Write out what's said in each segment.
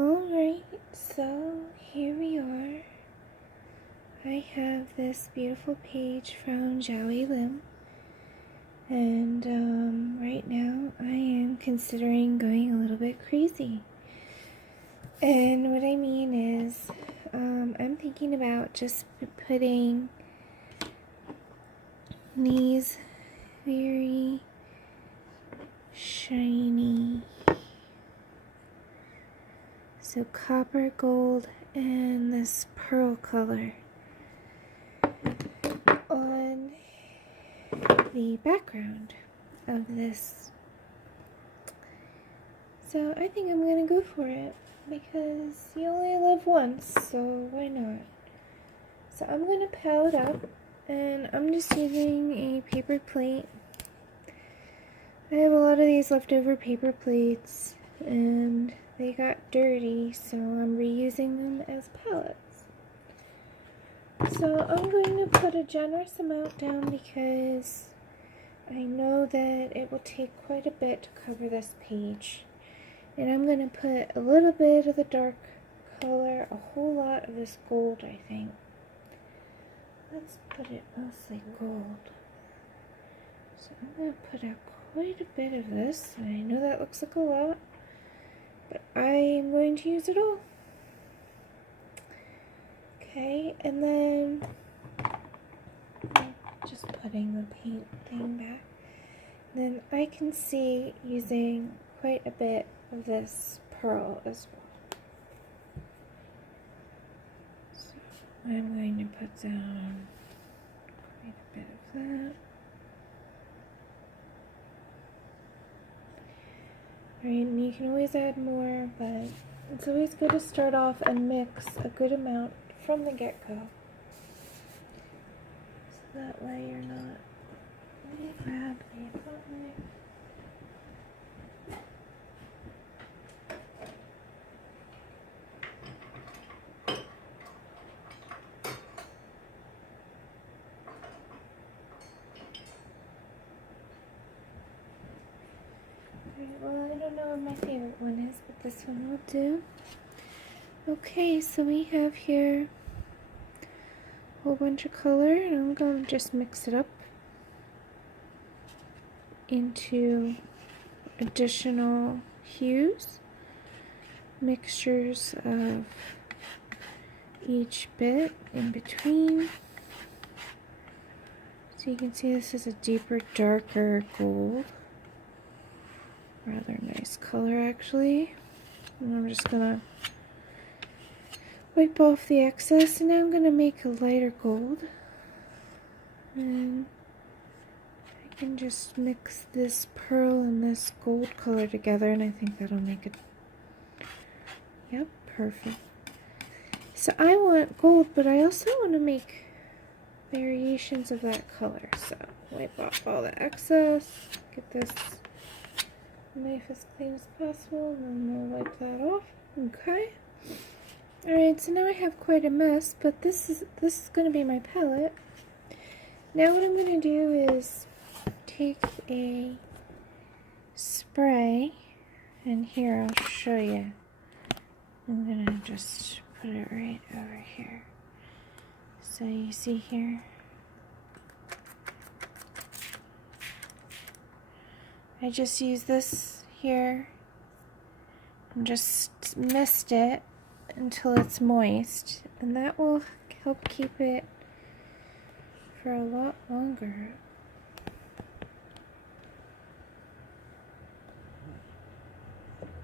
Alright, so here we are. I have this beautiful page from Jowie, and right now I am considering going a little bit crazy. And what I mean is, I'm thinking about just putting these very shiny, so copper gold and this pearl color on the background of this. So I think I'm gonna go for it because you only live once, so why not? So I'm gonna pile it up, and I'm just using a paper plate. I have a lot of these leftover paper plates and they got dirty, so I'm reusing them as palettes. So I'm going to put a generous amount down because I know that it will take quite a bit to cover this page. And I'm going to put a little bit of the dark color, a whole lot of this gold, I think. Let's put it mostly gold. So I'm going to put out quite a bit of this. I know that looks like a lot, but I am going to use it all. Okay, and then just putting the paint thing back. Then I can see using quite a bit of this pearl as well. So I'm going to put down quite a bit of that. Alright, and you can always add more, but it's always good to start off and mix a good amount from the get-go. So that way you're not... Let me grab the button. Well, I don't know what my favorite one is, but this one will do. Okay, so we have here a whole bunch of color, and I'm going to just mix it up into additional hues, mixtures of each bit in between. So you can see this is a deeper, darker gold. Rather nice color, actually. And I'm just gonna wipe off the excess, and now I'm gonna make a lighter gold. And I can just mix this pearl and this gold color together, and I think that'll make it. Yep, perfect. So I want gold, but I also want to make variations of that color. So wipe off all the excess, get this knife as clean as possible, and then we'll wipe that off. Okay. Alright, so now I have quite a mess, but this is going to be my palette. Now what I'm going to do is take a spray, and here I'll show you. I'm going to just put it right over here. So you see here, I just use this here and just mist it until it's moist, and that will help keep it for a lot longer.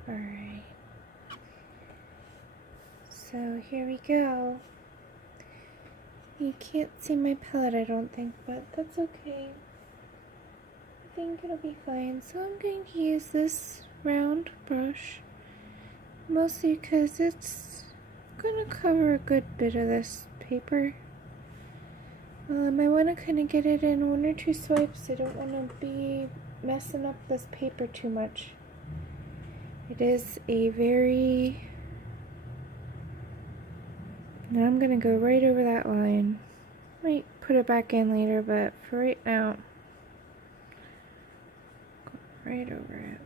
Alright, so here we go. You can't see my palette, I don't think, but that's okay. I think it'll be fine. So I'm going to use this round brush, mostly because it's going to cover a good bit of this paper. I want to kind of get it in one or two swipes. I don't want to be messing up this paper too much. It is a very... Now I'm going to go right over that line. Might put it back in later, but for right now, go right over it.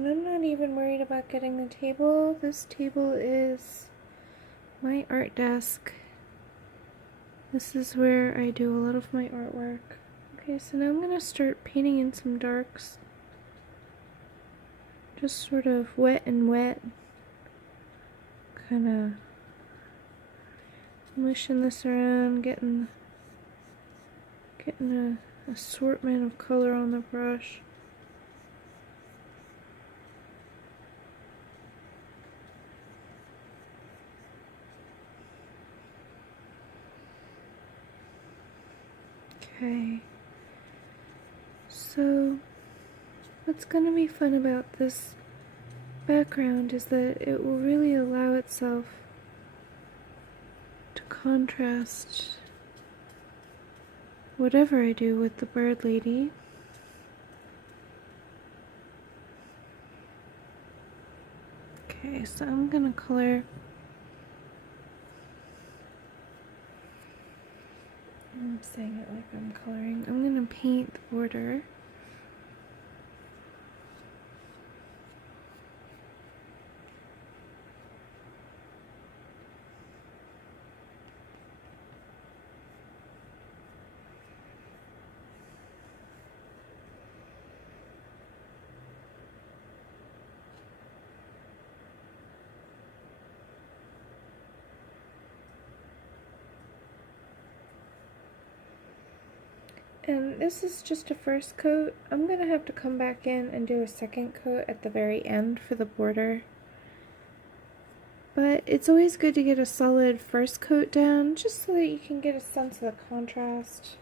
And I'm not even worried about getting the table. This table is my art desk. This is where I do a lot of my artwork. Okay, so now I'm gonna start painting in some darks. Just sort of wet and wet. Kinda mushing this around, getting a assortment of color on the brush. Okay, so what's going to be fun about this background is that it will really allow itself to contrast whatever I do with the bird lady. Okay, so I'm going to color. I'm saying it like I'm coloring. I'm going to paint the border. And this is just a first coat. I'm going to have to come back in and do a second coat at the very end for the border. But it's always good to get a solid first coat down, just so that you can get a sense of the contrast.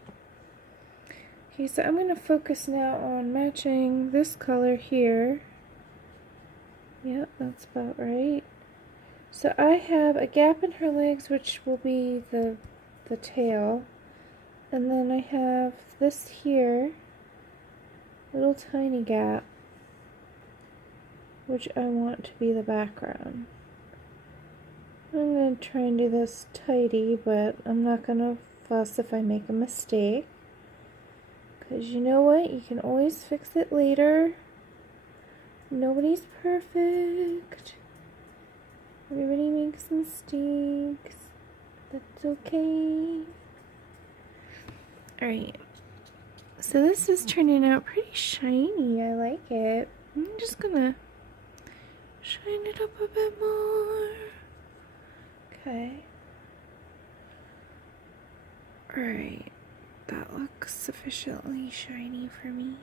Okay, so I'm going to focus now on matching this color here. Yep, that's about right. So I have a gap in her legs, which will be the tail. And then I have this here, little tiny gap, which I want to be the background. I'm going to try and do this tidy, but I'm not going to fuss if I make a mistake. Because you know what? You can always fix it later. Nobody's perfect. Everybody makes mistakes. That's okay. Alright. So this is turning out pretty shiny. I like it. I'm just going to shine it up a bit more. Okay. Alright, that looks sufficiently shiny for me.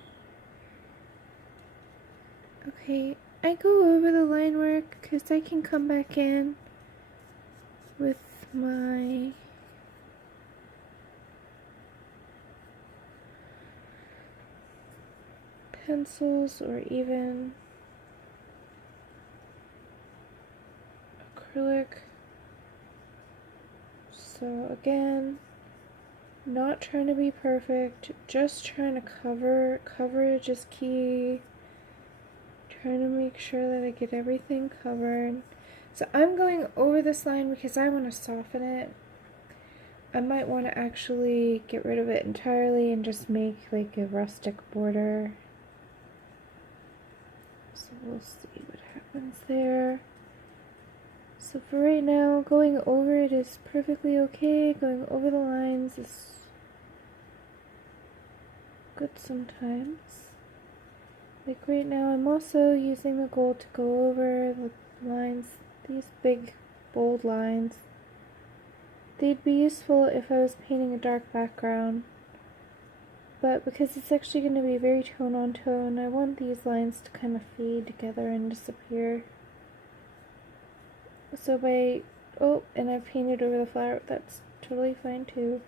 Okay, I go over the line work because I can come back in with my pencils or even acrylic. So again, not trying to be perfect, just trying to coverage is key. Trying to make sure that I get everything covered. So I'm going over this line because I want to soften it. I might want to actually get rid of it entirely and just make like a rustic border. So we'll see what happens there. So for right now, going over it is perfectly okay. Going over the lines is good sometimes. Like right now, I'm also using the gold to go over the lines, these big, bold lines. They'd be useful if I was painting a dark background. But because it's actually going to be very tone on tone, I want these lines to kind of fade together and disappear. So and I've painted over the flower, that's totally fine too.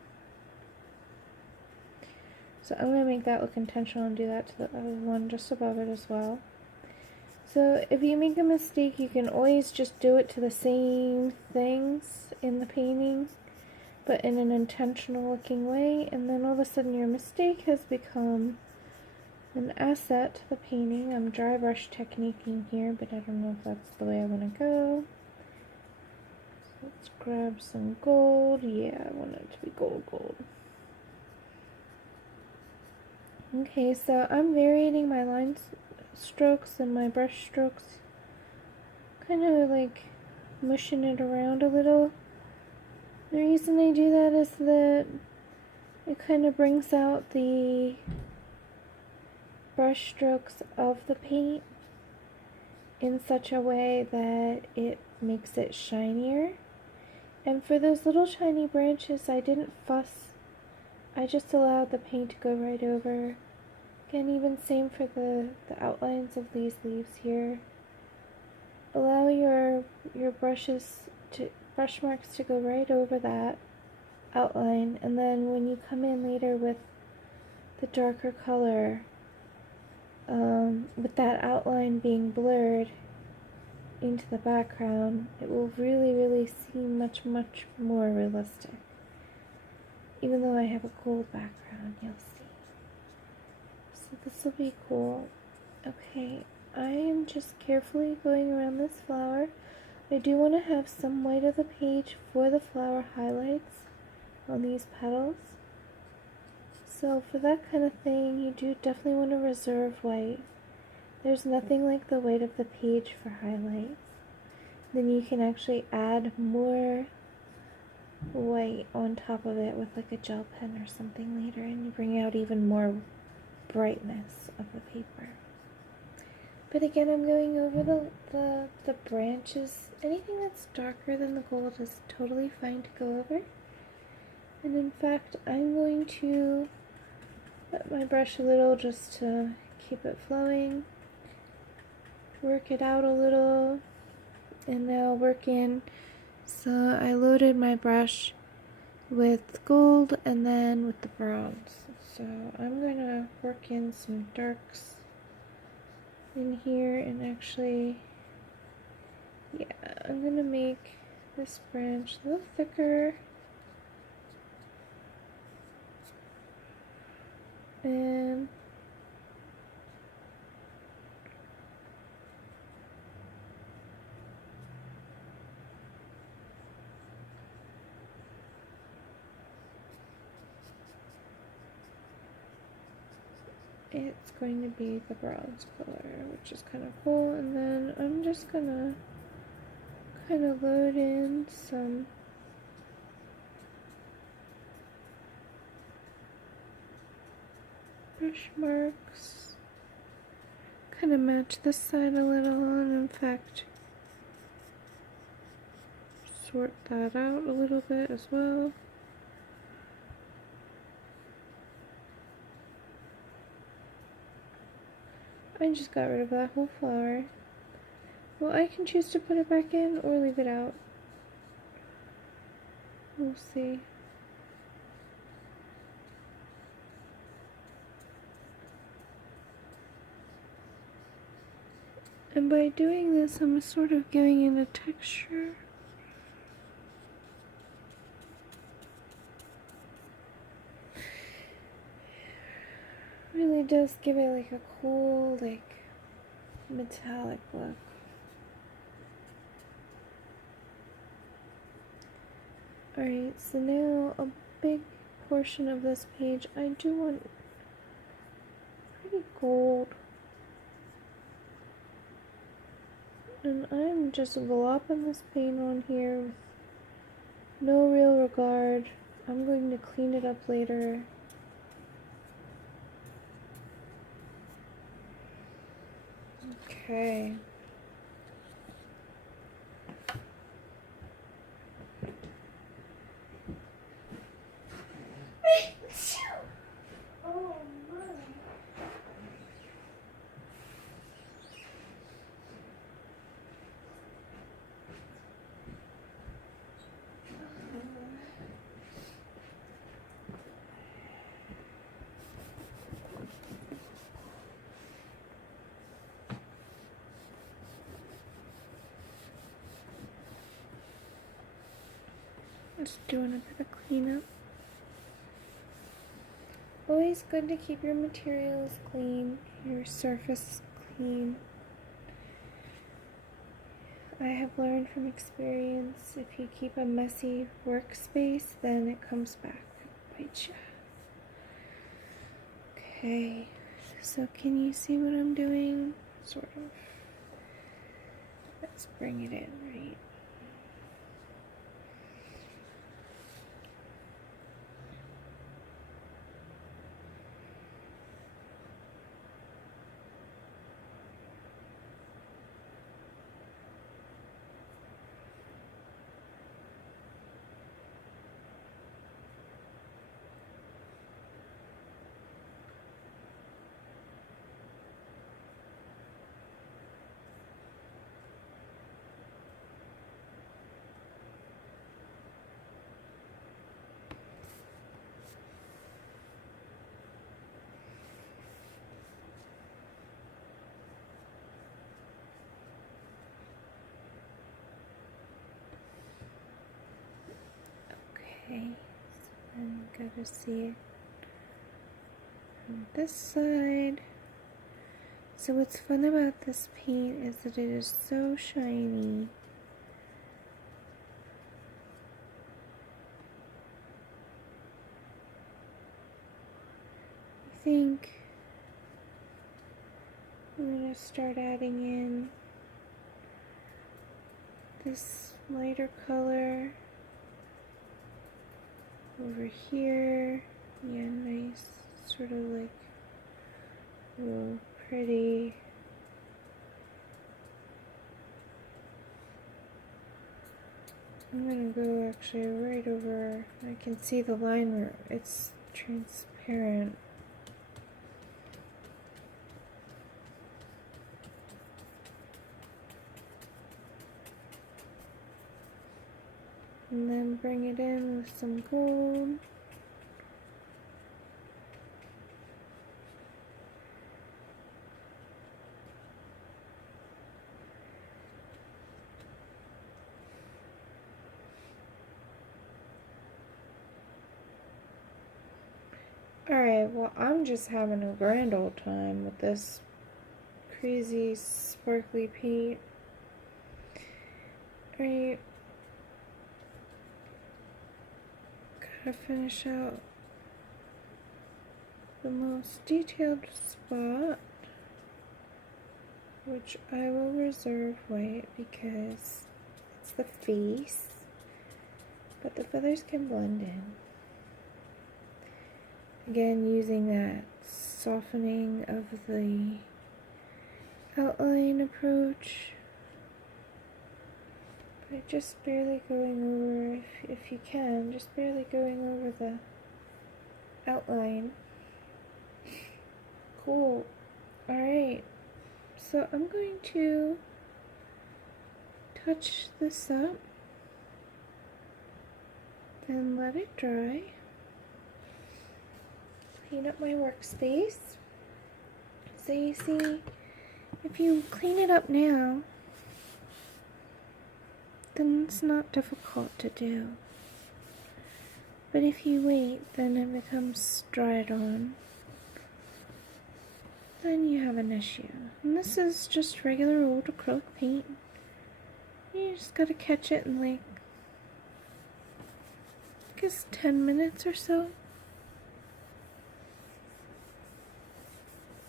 So I'm going to make that look intentional and do that to the other one just above it as well. So if you make a mistake, you can always just do it to the same things in the painting, but in an intentional looking way, and then all of a sudden your mistake has become an asset to the painting. I'm dry brush techniquing here, but I don't know if that's the way I want to go. So let's grab some gold. Yeah, I want it to be gold. Okay, so I'm varying my lines strokes and my brush strokes, kind of like mushing it around a little. The reason I do that is that it kind of brings out the brush strokes of the paint in such a way that it makes it shinier. And for those little shiny branches, I didn't fuss. I just allowed the paint to go right over. Again, even same for the outlines of these leaves here. Allow your brush marks to go right over that outline, and then when you come in later with the darker color, with that outline being blurred into the background, it will really seem much more realistic. Even though I have a gold background, you'll see. So this will be cool. Okay, I am just carefully going around this flower. I do want to have some white of the page for the flower highlights on these petals. So for that kind of thing, you do definitely want to reserve white. There's nothing like the white of the page for highlights. Then you can actually add more white on top of it with like a gel pen or something later, and you bring out even more brightness of the paper. But again, I'm going over the branches. Anything that's darker than the gold is totally fine to go over. And in fact, I'm going to wet my brush a little just to keep it flowing. Work it out a little, and now work in. So I loaded my brush with gold and then with the bronze. So I'm going to work in some darks in here, and actually, yeah, I'm going to make this branch a little thicker. And it's going to be the bronze color, which is kind of cool. And then I'm just gonna kind of load in some brush marks, kind of match this side a little, and in fact sort that out a little bit as well. I just got rid of that whole flower. Well, I can choose to put it back in or leave it out. We'll see. And by doing this, I'm sort of giving it a texture. Really does give it like a cool, like, metallic look. Alright, so now a big portion of this page, I do want pretty gold. And I'm just glopping this paint on here with no real regard. I'm going to clean it up later. Okay. Oh my. Just doing a bit of cleanup. Always good to keep your materials clean, your surface clean. I have learned from experience, if you keep a messy workspace, then it comes back to bite you. Okay, so can you see what I'm doing? sort of. Let's bring it in, right? Okay, so then you gotta see it from this side. So what's fun about this paint is that it is so shiny. I think I'm gonna start adding in this lighter color over here. Yeah, nice, sort of like real pretty. I'm gonna go actually right over, I can see the line where it's transparent. And then bring it in with some gold. Alright, well, I'm just having a grand old time with this crazy sparkly paint. Alright. Gotta finish out the most detailed spot, which I will reserve white because it's the face, but the feathers can blend in. Again, using that softening of the outline approach, but just barely going over, if you can, just barely going over the outline. Cool. Alright, so I'm going to touch this up, then let it dry. Clean up my workspace. So you see, if you clean it up now, then it's not difficult to do. But if you wait, then it becomes dried on. Then you have an issue. And this is just regular old acrylic paint. You just gotta catch it in like, I guess 10 minutes or so.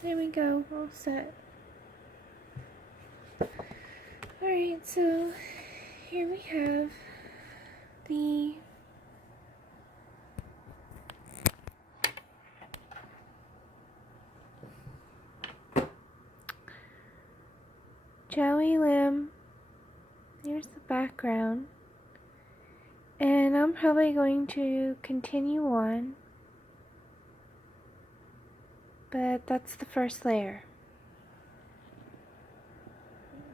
There we go, all set. Alright, so here we have the Jowie limb. Here's the background. And I'm probably going to continue on. But that's the first layer.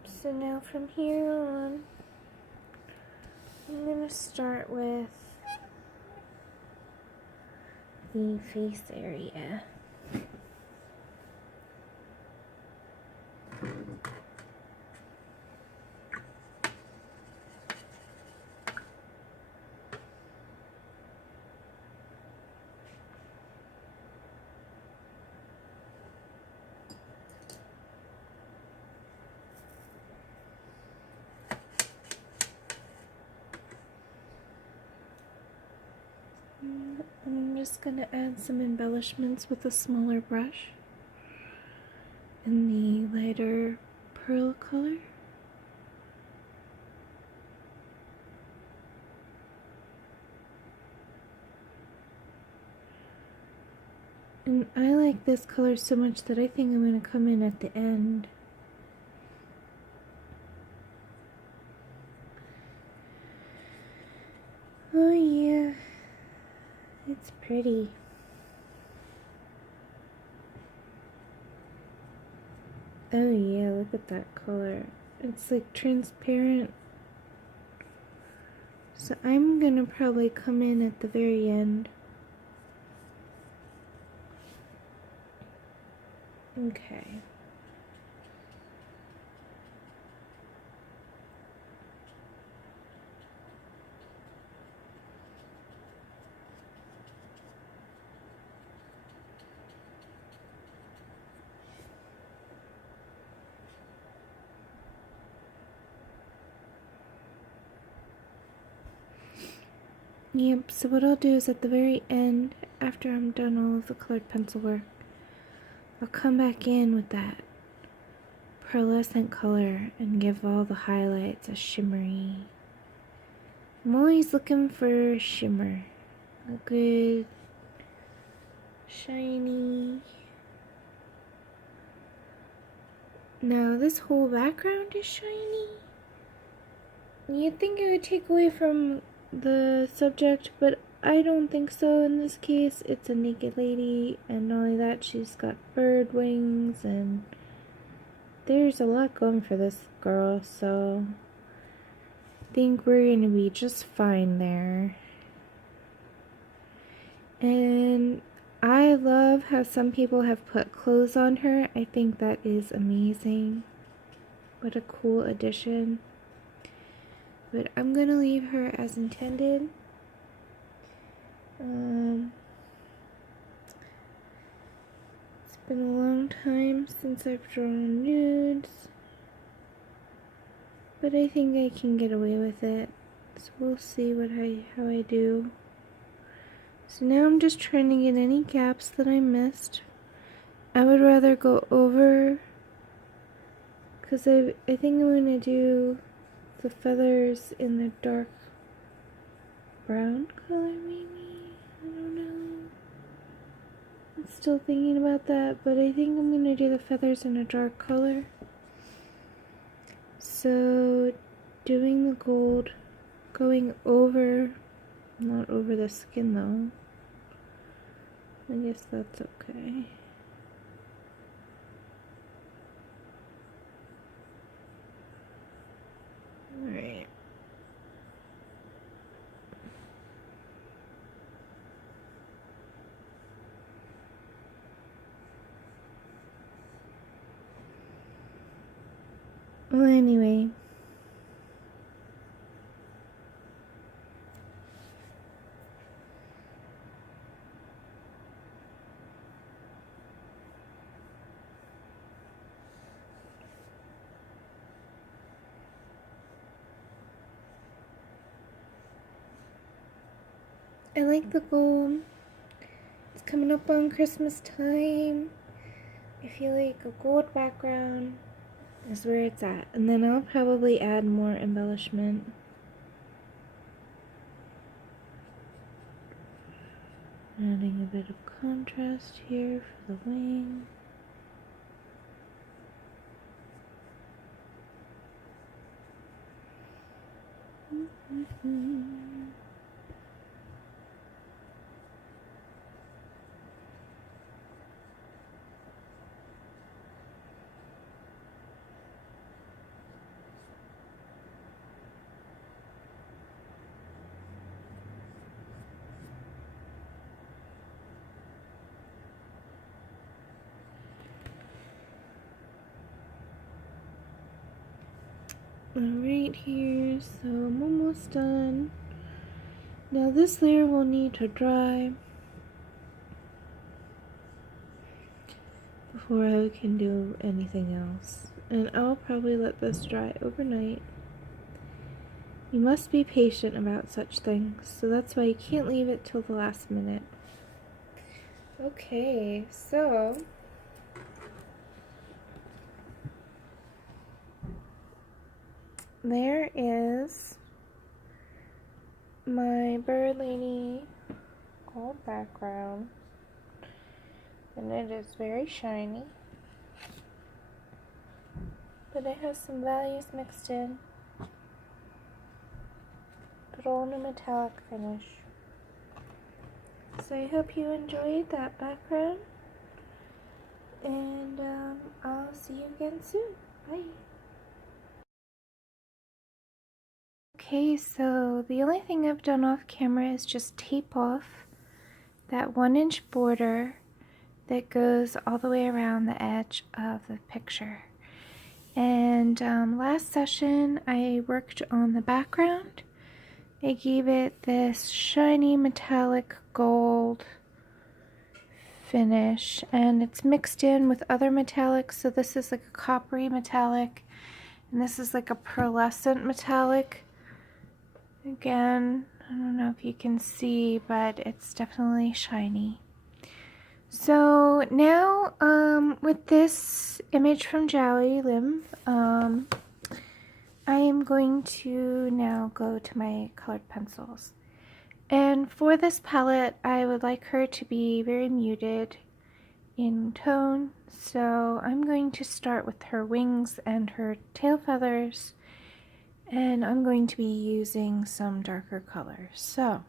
So now from here on, I'm going to start with the face area. I'm just going to add some embellishments with a smaller brush. in the lighter pearl color. And I like this color so much that I think I'm going to come in at the end. Oh yeah, it's pretty. Oh yeah, look at that color. It's like transparent. So I'm gonna probably come in at the very end. Okay. Yep, so what I'll do is at the very end, after I'm done all of the colored pencil work, I'll come back in with that pearlescent color and give all the highlights a shimmery. I'm always looking for shimmer. A good, shiny. Now this whole background is shiny. You'd think it would take away from the subject, but I don't think so in this case. It's a naked lady, and not only that, she's got bird wings, and there's a lot going for this girl, so I think we're gonna be just fine there. And I love how some people have put clothes on her. I think that is amazing. What a cool addition. But I'm gonna leave her as intended. It's been a long time since I've drawn nudes, but I think I can get away with it. So we'll see how I do. So now I'm just trying to get any gaps that I missed. I would rather go over, because I think I'm gonna do the feathers in the dark brown color, maybe? I don't know. I'm still thinking about that, but I think I'm gonna do the feathers in a dark color. So, doing the gold, going over, not over the skin though. I guess that's okay. Alright. Well, anyway. I like the gold. It's coming up on Christmas time. I feel like a gold background is where it's at. And then I'll probably add more embellishment. Adding a bit of contrast here for the wing. Right here, so I'm almost done. Now this layer will need to dry before I can do anything else. And I'll probably let this dry overnight. You must be patient about such things, so that's why you can't leave it till the last minute. Okay, so there is my Bird Lady gold background, and it is very shiny, but it has some values mixed in, but all in a metallic finish. So I hope you enjoyed that background, and I'll see you again soon. Bye. Okay, so the only thing I've done off camera is just tape off that 1-inch border that goes all the way around the edge of the picture. And last session I worked on the background. I gave it this shiny metallic gold finish, and it's mixed in with other metallics. So this is like a coppery metallic, and this is like a pearlescent metallic. Again, I don't know if you can see, but it's definitely shiny. So now with this image from Jowie Lim, I am going to now go to my colored pencils. And for this palette, I would like her to be very muted in tone. So I'm going to start with her wings and her tail feathers, and I'm going to be using some darker colors. So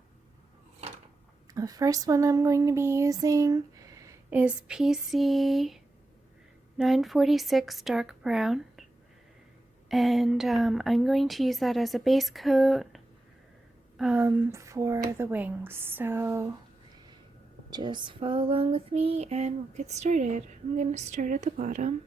the first one I'm going to be using is PC 946 dark brown, and I'm going to use that as a base coat for the wings. So just follow along with me and we'll get started. I'm going to start at the bottom.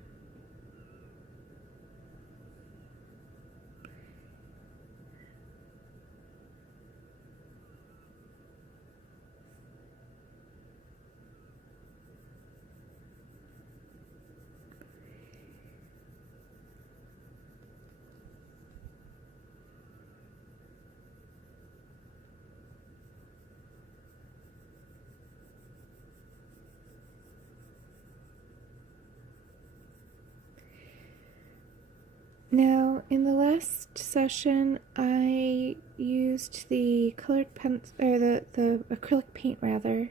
Now, in the last session, I used the colored pencil, or the acrylic paint rather,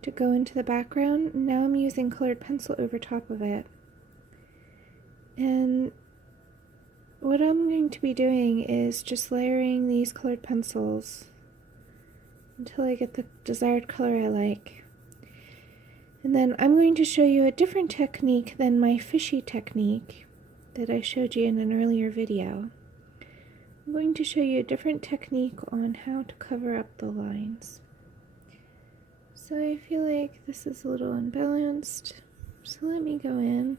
to go into the background. Now I'm using colored pencil over top of it. And what I'm going to be doing is just layering these colored pencils until I get the desired color I like. And then I'm going to show you a different technique than my fishy technique that I showed you in an earlier video. I'm going to show you a different technique on how to cover up the lines. So I feel like this is a little unbalanced, so let me go in.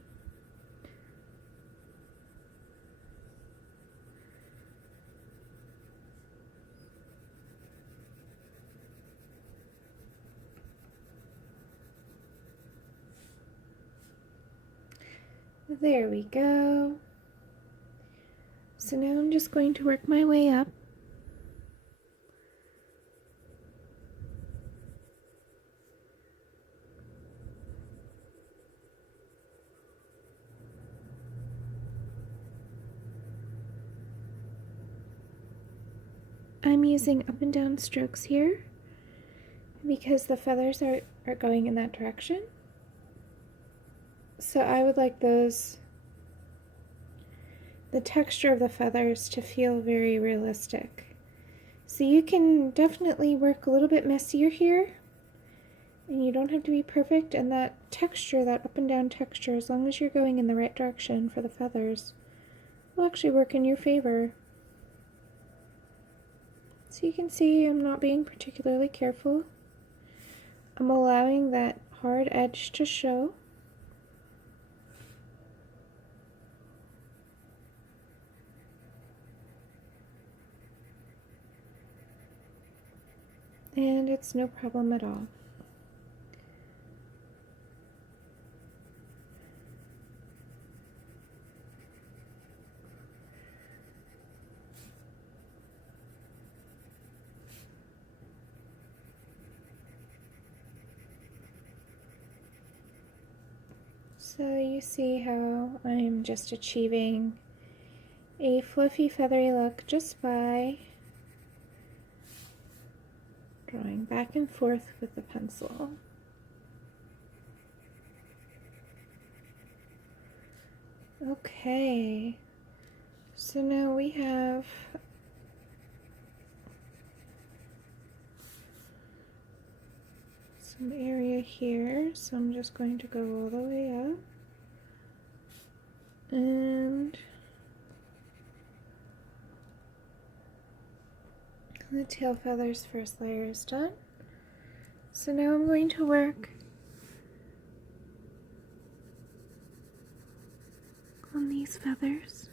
There we go. So now I'm just going to work my way up. I'm using up and down strokes here because the feathers are going in that direction. So I would like the texture of the feathers to feel very realistic. So you can definitely work a little bit messier here, and you don't have to be perfect, and that texture, that up and down texture, as long as you're going in the right direction for the feathers, will actually work in your favor. So you can see I'm not being particularly careful. I'm allowing that hard edge to show. And it's no problem at all. So you see how I'm just achieving a fluffy, feathery look just by drawing back and forth with the pencil. Okay, so now we have some area here, so I'm just going to go all the way up, and the tail feathers first layer is done. So now I'm going to work on these feathers.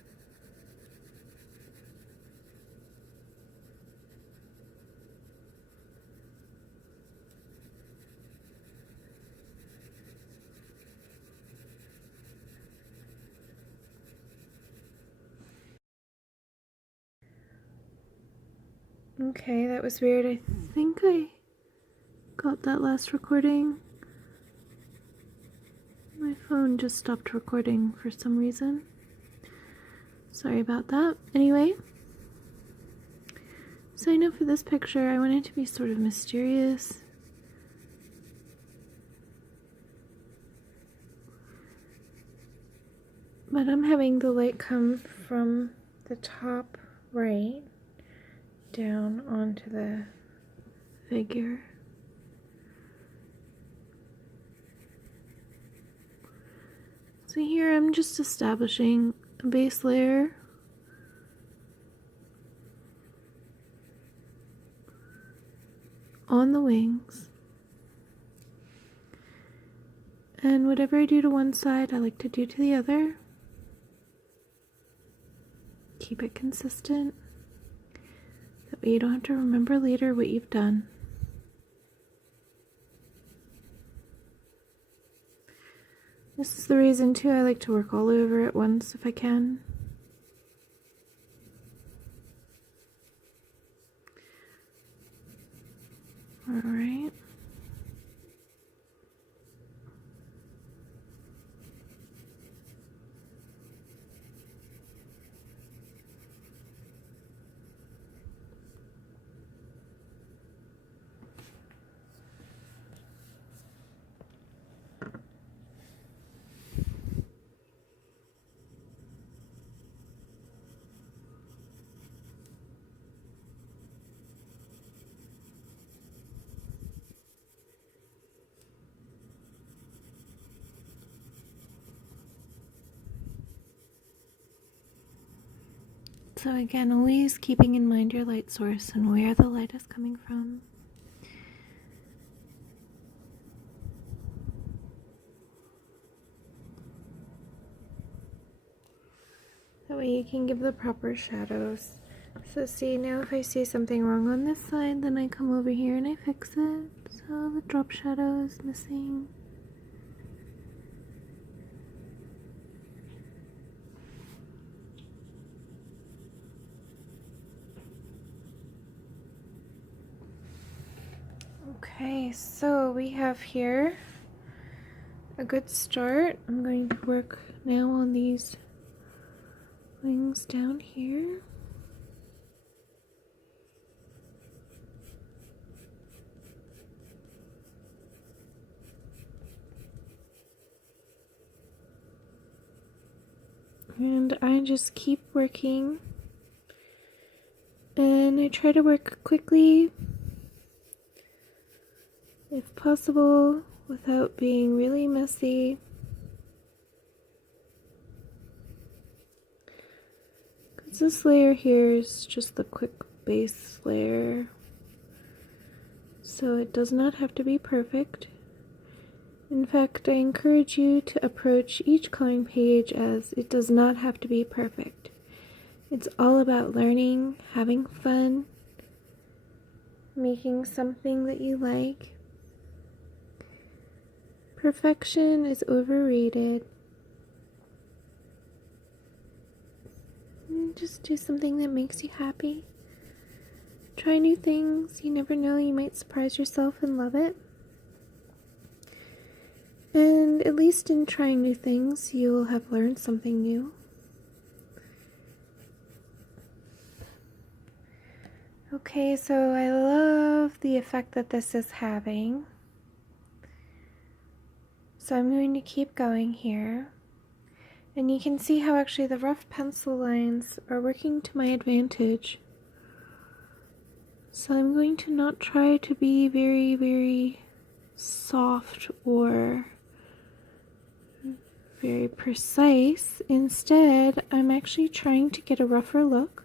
Okay, that was weird. I think I got that last recording. My phone just stopped recording for some reason. Sorry about that. Anyway, so I know for this picture I want it to be sort of mysterious. But I'm having the light come from the top right down onto the figure. So here I'm just establishing a base layer on the wings. And whatever I do to one side, I like to do to the other. Keep it consistent. That way you don't have to remember later what you've done. This is the reason too I like to work all over at once if I can. Alright. So again, always keeping in mind your light source and where the light is coming from. That way you can give the proper shadows. So see, now if I see something wrong on this side, then I come over here and I fix it. So the drop shadow is missing. Okay, so we have here a good start. I'm going to work now on these wings down here. And I just keep working. And I try to work quickly, if possible, without being really messy. Because this layer here is just the quick base layer, so it does not have to be perfect. In fact, I encourage you to approach each coloring page as it does not have to be perfect. It's all about learning, having fun, making something that you like. Perfection is overrated. And just do something that makes you happy. Try new things. You never know, you might surprise yourself and love it. And at least in trying new things, you'll have learned something new. Okay, so I love the effect that this is having. So I'm going to keep going here. And you can see how actually the rough pencil lines are working to my advantage. So I'm going to not try to be very, very soft or very precise. Instead, I'm actually trying to get a rougher look.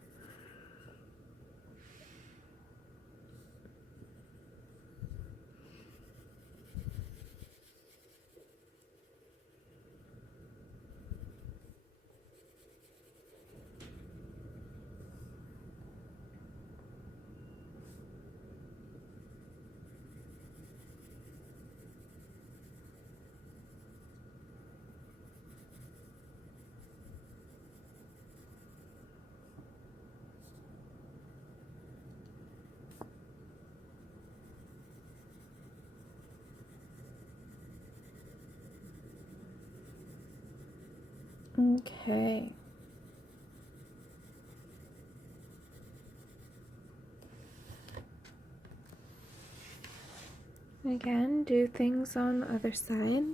Okay. Again, do things on the other side.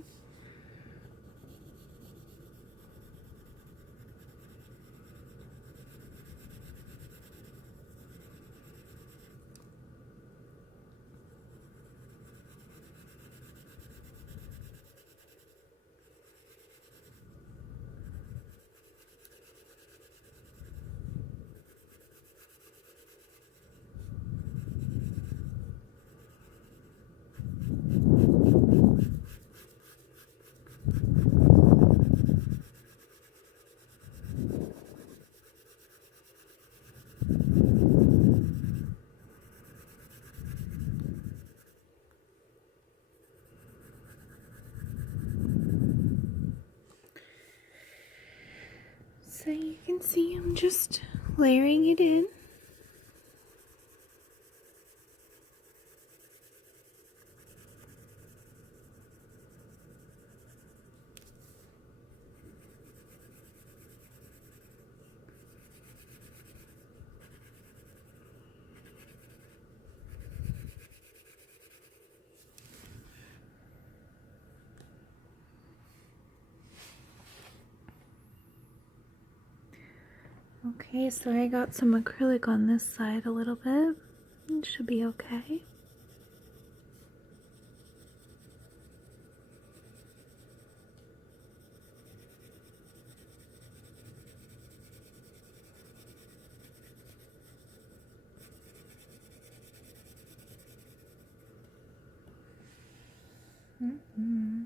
So you can see I'm just layering it in. Okay, so I got some acrylic on this side a little bit. It should be okay. Mm-hmm.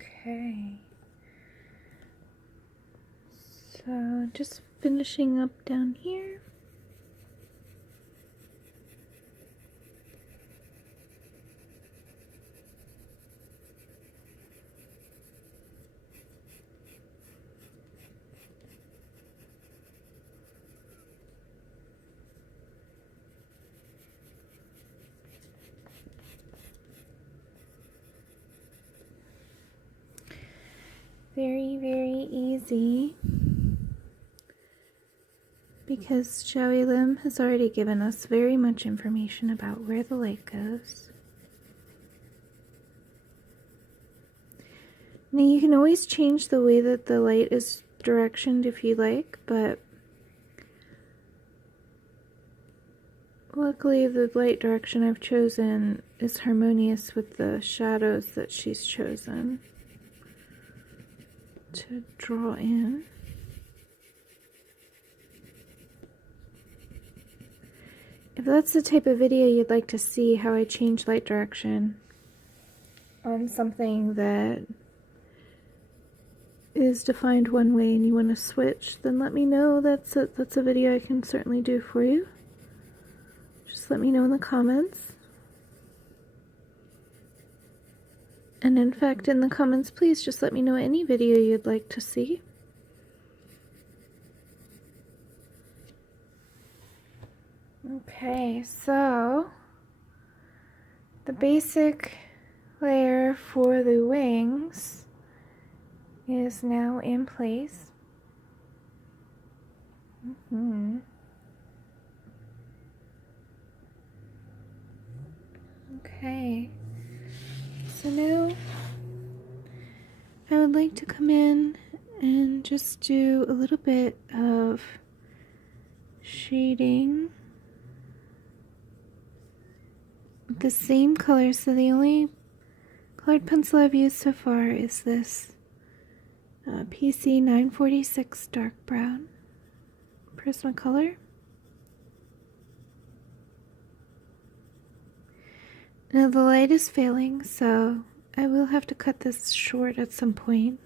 Okay. So just finishing up down here. Very, very easy, because Jowie Lim has already given us very much information about where the light goes. Now you can always change the way that the light is directioned if you like, but luckily the light direction I've chosen is harmonious with the shadows that she's chosen to draw in. If that's the type of video you'd like to see, how I change light direction on something that is defined one way and you want to switch, then let me know. That's a video I can certainly do for you. Just let me know in the comments. And in fact, in the comments, please just let me know any video you'd like to see. Okay, so the basic layer for the wings is now in place. Okay, so now I would like to come in and just do a little bit of shading with the same color. So the only colored pencil I've used so far is this PC 946 dark brown Prismacolor. Now the light is failing, so I will have to cut this short at some point.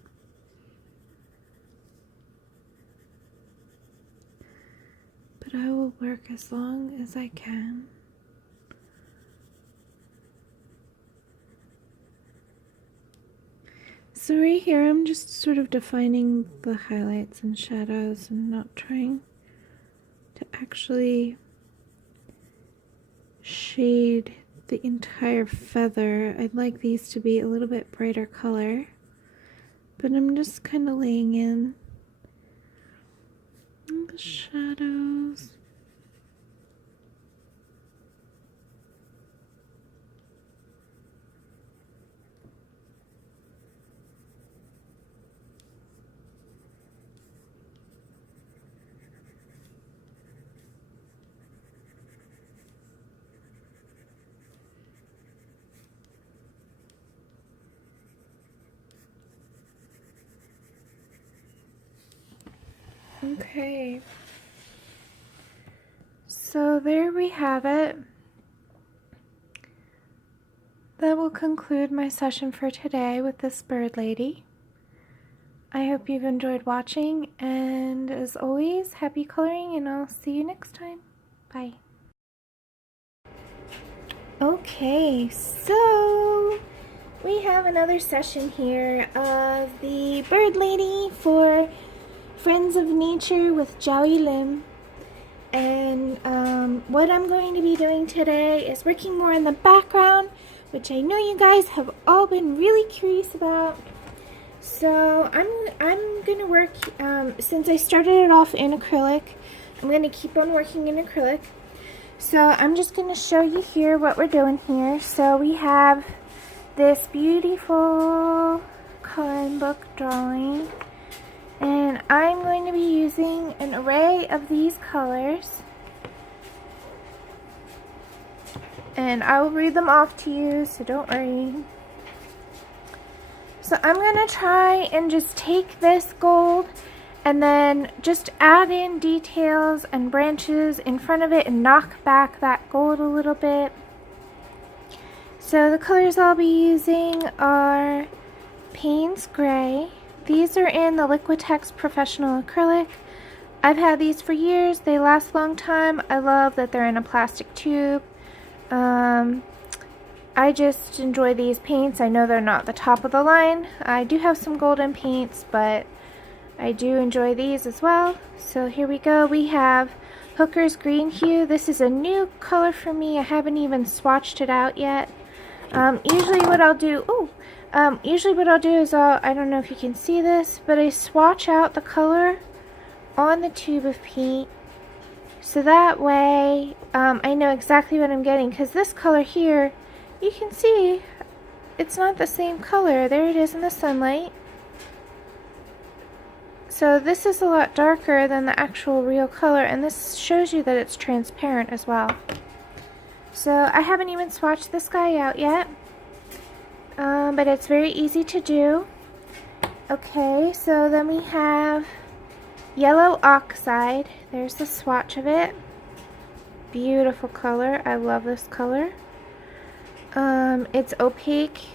But I will work as long as I can. So right here I'm just sort of defining the highlights and shadows and not trying to actually shade the entire feather. I'd like these to be a little bit brighter color, but I'm just kind of laying in the shadows. Okay, so there we have it. That will conclude my session for today with this bird lady. I hope you've enjoyed watching, and as always, happy coloring, and I'll see you next time. Bye. Okay, so we have another session here of the bird lady for Friends of Nature with Jowie Lim. And what I'm going to be doing today is working more in the background, which I know you guys have all been really curious about. So I'm gonna work, since I started it off in acrylic, I'm gonna keep on working in acrylic. So I'm just gonna show you here what we're doing here. So we have this beautiful coloring book drawing, and I'm going to be using an array of these colors, and I will read them off to you, so don't worry. So I'm going to try and just take this gold and then just add in details and branches in front of it and knock back that gold a little bit. So the colors I'll be using are Payne's Gray. These are in the Liquitex Professional Acrylic. I've had these for years. They last a long time. I love that they're in a plastic tube. I just enjoy these paints. I know they're not the top of the line. I do have some golden paints, but I do enjoy these as well. So here we go. We have Hooker's Green Hue. This is a new color for me. I haven't even swatched it out yet. Usually what I'll do is I don't know if you can see this, but I swatch out the color on the tube of paint, so that way I know exactly what I'm getting, because this color here, you can see it's not the same color. There it is in the sunlight. So this is a lot darker than the actual real color, and this shows you that it's transparent as well. So I haven't even swatched this guy out yet, but it's very easy to do. Okay, so then we have Yellow Oxide. There's the swatch of it. Beautiful color. I love this color. It's opaque,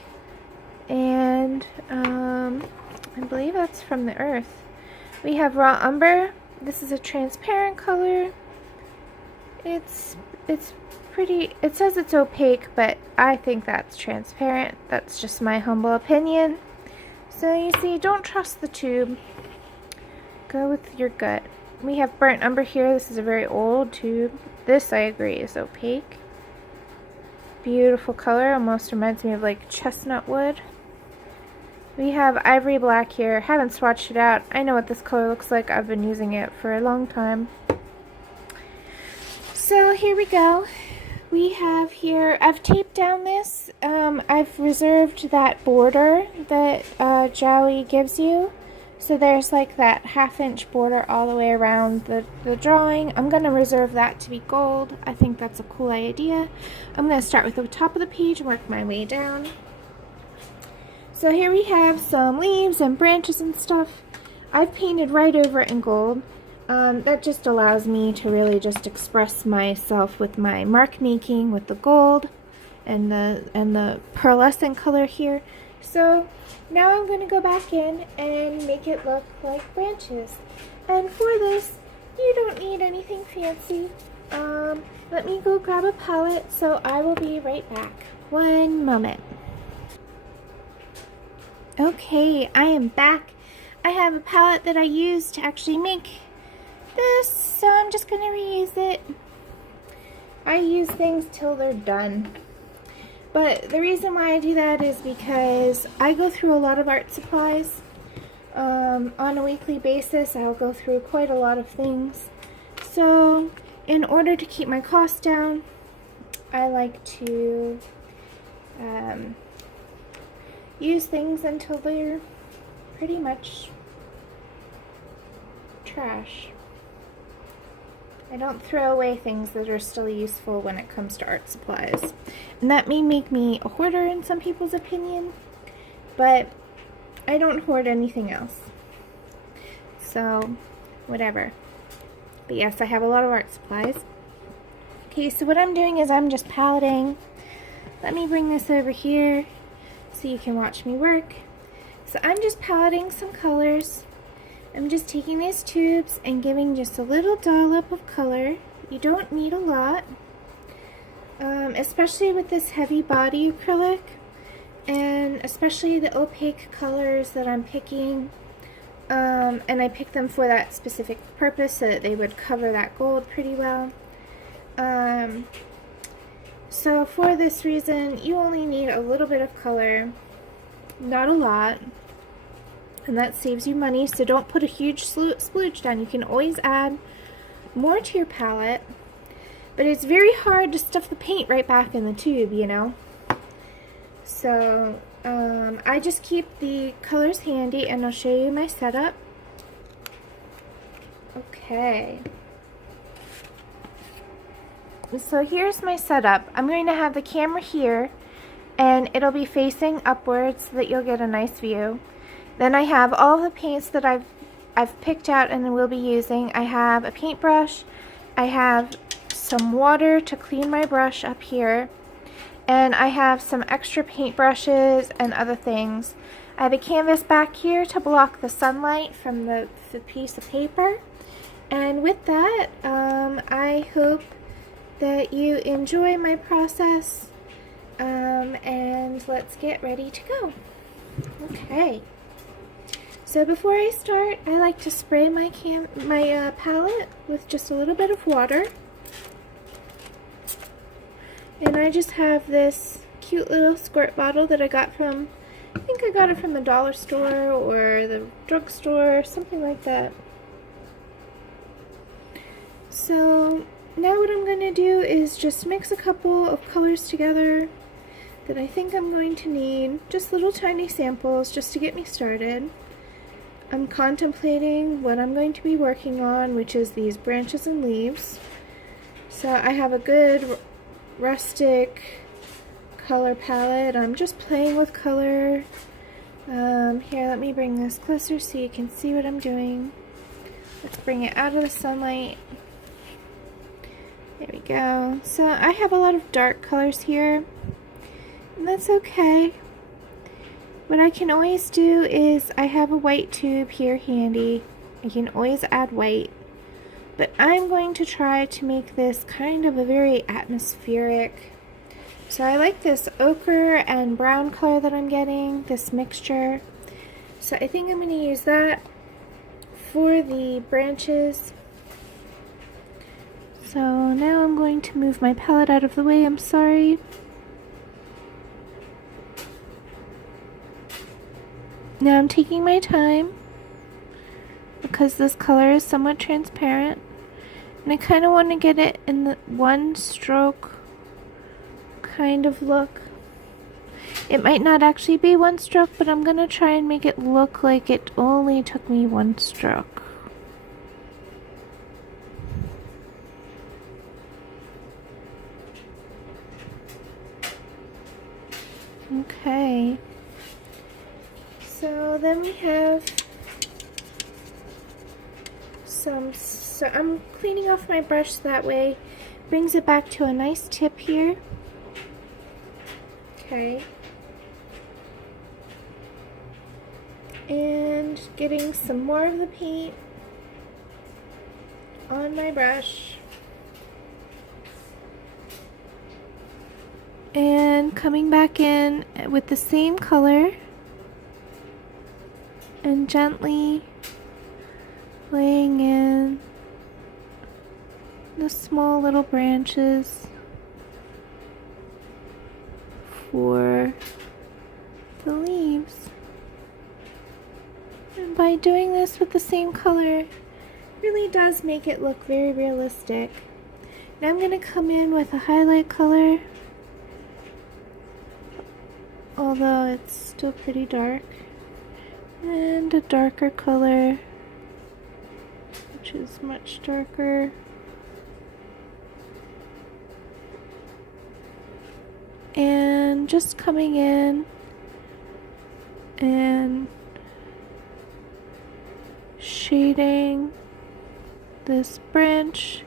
and I believe that's from the earth. We have raw umber. This is a transparent color. It's pretty, it says it's opaque, but I think that's transparent. That's just my humble opinion. So you see, don't trust the tube. Go with your gut. We have burnt umber here. This is a very old tube. This, I agree, is opaque. Beautiful color. Almost reminds me of like chestnut wood. We have ivory black here. Haven't swatched it out. I know what this color looks like. I've been using it for a long time. So here we go. We have here, I've taped down this. I've reserved that border that Jowie gives you. So there's like that 1/2 inch border all the way around the drawing. I'm going to reserve that to be gold. I think that's a cool idea. I'm going to start with the top of the page and work my way down. So here we have some leaves and branches and stuff. I've painted right over it in gold. That just allows me to really just express myself with my mark making with the gold and the pearlescent color here. So now I'm going to go back in and make it look like branches. And for this, you don't need anything fancy. Let me go grab a palette, so I will be right back. One moment. Okay, I am back. I have a palette that I used to actually make this, so I'm just going to reuse it. I use things till they're done. But the reason why I do that is because I go through a lot of art supplies. On a weekly basis, I'll go through quite a lot of things. So, in order to keep my costs down, I like to use things until they're pretty much trash. I don't throw away things that are still useful when it comes to art supplies. And that may make me a hoarder in some people's opinion, but I don't hoard anything else. So, whatever. But yes, I have a lot of art supplies. Okay, so what I'm doing is I'm just paletting. Let me bring this over here so you can watch me work. So I'm just paletting some colors. I'm just taking these tubes and giving just a little dollop of color. You don't need a lot, especially with this heavy body acrylic, and especially the opaque colors that I'm picking. And I picked them for that specific purpose so that they would cover that gold pretty well. So for this reason, you only need a little bit of color, not a lot. And that saves you money, so don't put a huge splooge down. You can always add more to your palette, but it's very hard to stuff the paint right back in the tube, you know. So I just keep the colors handy, and I'll show you my setup. Okay. So here's my setup. I'm going to have the camera here, and it'll be facing upwards so that you'll get a nice view. Then I have all the paints that I've picked out and will be using. I have a paintbrush, I have some water to clean my brush up here, and I have some extra paintbrushes and other things. I have a canvas back here to block the sunlight from the piece of paper. And with that, I hope that you enjoy my process, and let's get ready to go. Okay. So before I start, I like to spray my palette with just a little bit of water. And I just have this cute little squirt bottle that I got from, I think I got it from the dollar store or the drugstore, something like that. So now what I'm going to do is just mix a couple of colors together that I think I'm going to need. Just little tiny samples just to get me started. I'm contemplating what I'm going to be working on, which is these branches and leaves. So I have a good rustic color palette. I'm just playing with color. Here, let me bring this closer so you can see what I'm doing. Let's bring it out of the sunlight. There we go. So I have a lot of dark colors here, and that's okay. What I can always do is, I have a white tube here handy. I can always add white. But I'm going to try to make this kind of a very atmospheric. So I like this ochre and brown color that I'm getting, this mixture. So I think I'm going to use that for the branches. So now I'm going to move my palette out of the way, I'm sorry. Now I'm taking my time because this color is somewhat transparent, and I kind of want to get it in the one stroke kind of look. It might not actually be one stroke, but I'm going to try and make it look like it only took me one stroke. Okay. So then we have some, so I'm cleaning off my brush so that way brings it back to a nice tip here. Okay. And getting some more of the paint on my brush. And coming back in with the same color and gently laying in the small little branches for the leaves. And by doing this with the same color, it really does make it look very realistic. Now I'm going to come in with a highlight color, although it's still pretty dark, and a darker color, which is much darker. And just coming in and shading this branch.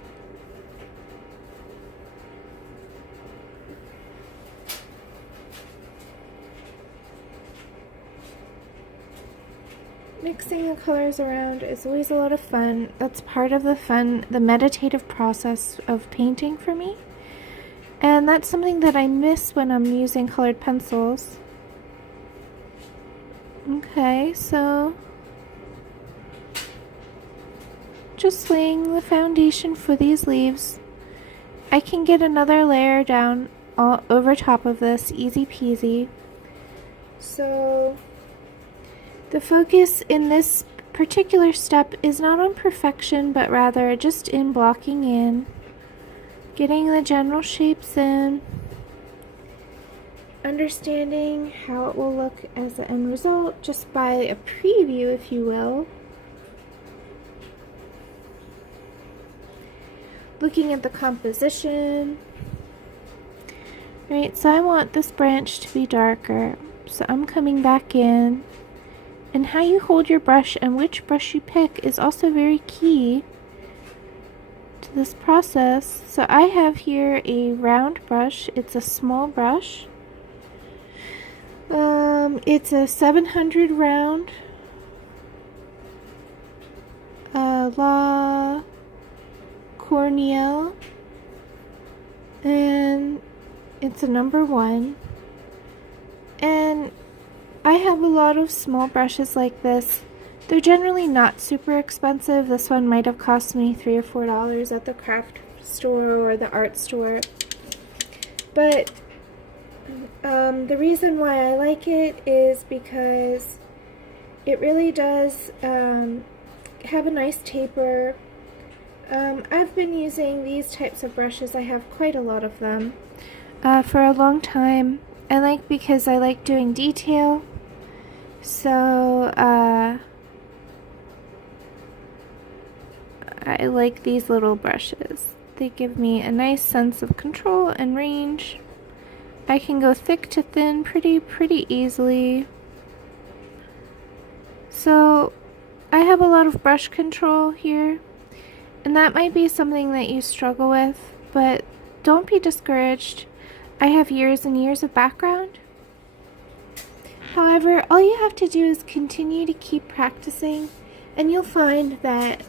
Mixing the colors around is always a lot of fun. That's part of the meditative process of painting for me. And that's something that I miss when I'm using colored pencils. Okay, so just laying the foundation for these leaves. I can get another layer down all over top of this, easy peasy. So the focus in this particular step is not on perfection, but rather just in blocking in, getting the general shapes in, understanding how it will look as the end result just by a preview, if you will. Looking at the composition. Right, so I want this branch to be darker, so I'm coming back in. And how you hold your brush and which brush you pick is also very key to this process. So I have here a round brush. It's a small brush. It's a 700 round. La Cornell. And it's a number 1. And I have a lot of small brushes like this. They're generally not super expensive. This one might have cost me $3 or $4 at the craft store or the art store. But the reason why I like it is because it really does have a nice taper. I've been using these types of brushes. I have quite a lot of them for a long time. Because I like doing detail. So I like these little brushes. They give me a nice sense of control and range. I can go thick to thin pretty easily. So I have a lot of brush control here, and that might be something that you struggle with, but don't be discouraged. I have years and years of background, However, all you have to do is continue to keep practicing, and you'll find that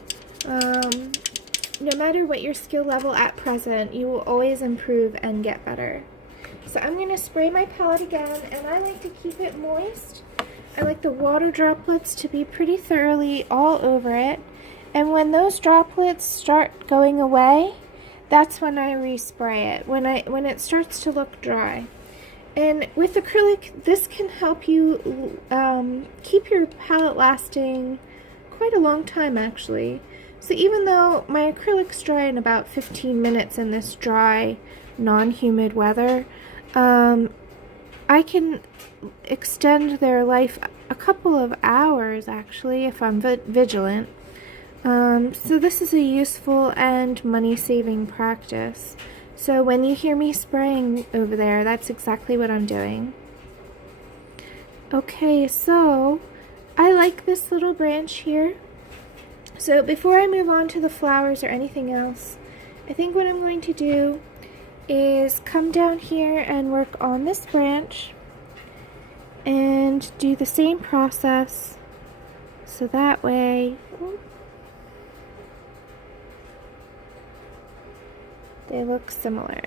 no matter what your skill level at present, you will always improve and get better. So I'm going to spray my palette again, and I like to keep it moist. I like the water droplets to be pretty thoroughly all over it. And when those droplets start going away, that's when I respray it, when it starts to look dry. And with acrylic, this can help you keep your palette lasting quite a long time, actually. So even though my acrylics dry in about 15 minutes in this dry, non-humid weather, I can extend their life a couple of hours, actually, if I'm vigilant. So this is a useful and money-saving practice. So when you hear me spraying over there, that's exactly what I'm doing. Okay, so I like this little branch here. So before I move on to the flowers or anything else, I think what I'm going to do is come down here and work on this branch and do the same process, so that way they look similar.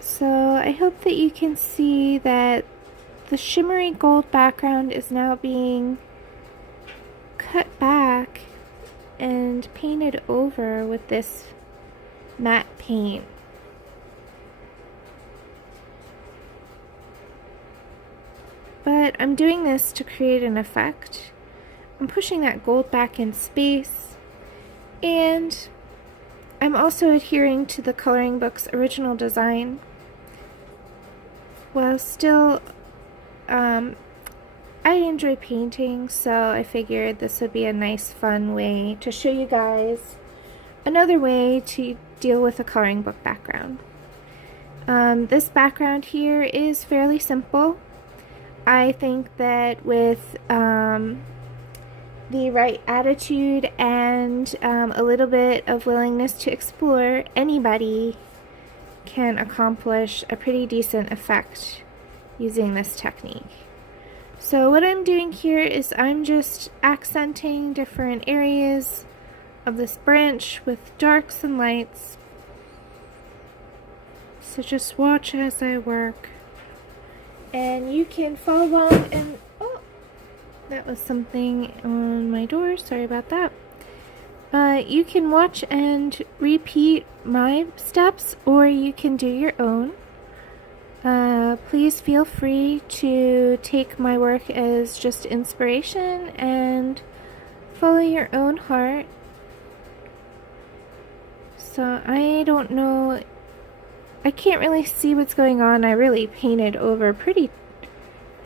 So I hope that you can see that the shimmery gold background is now being cut back and painted over with this matte paint. But I'm doing this to create an effect. I'm pushing that gold back in space, and I'm also adhering to the coloring book's original design while still I enjoy painting, so I figured this would be a nice fun way to show you guys another way to deal with a coloring book background. This background here is fairly simple. I think that with the right attitude and a little bit of willingness to explore, anybody can accomplish a pretty decent effect using this technique. So what I'm doing here is I'm just accenting different areas of this branch with darks and lights. So just watch as I work. And you can follow along and, oh, that was something on my door, sorry about that. You can watch and repeat my steps, or you can do your own. Please feel free to take my work as just inspiration and follow your own heart. So I don't know, I can't really see what's going on. I really painted over pretty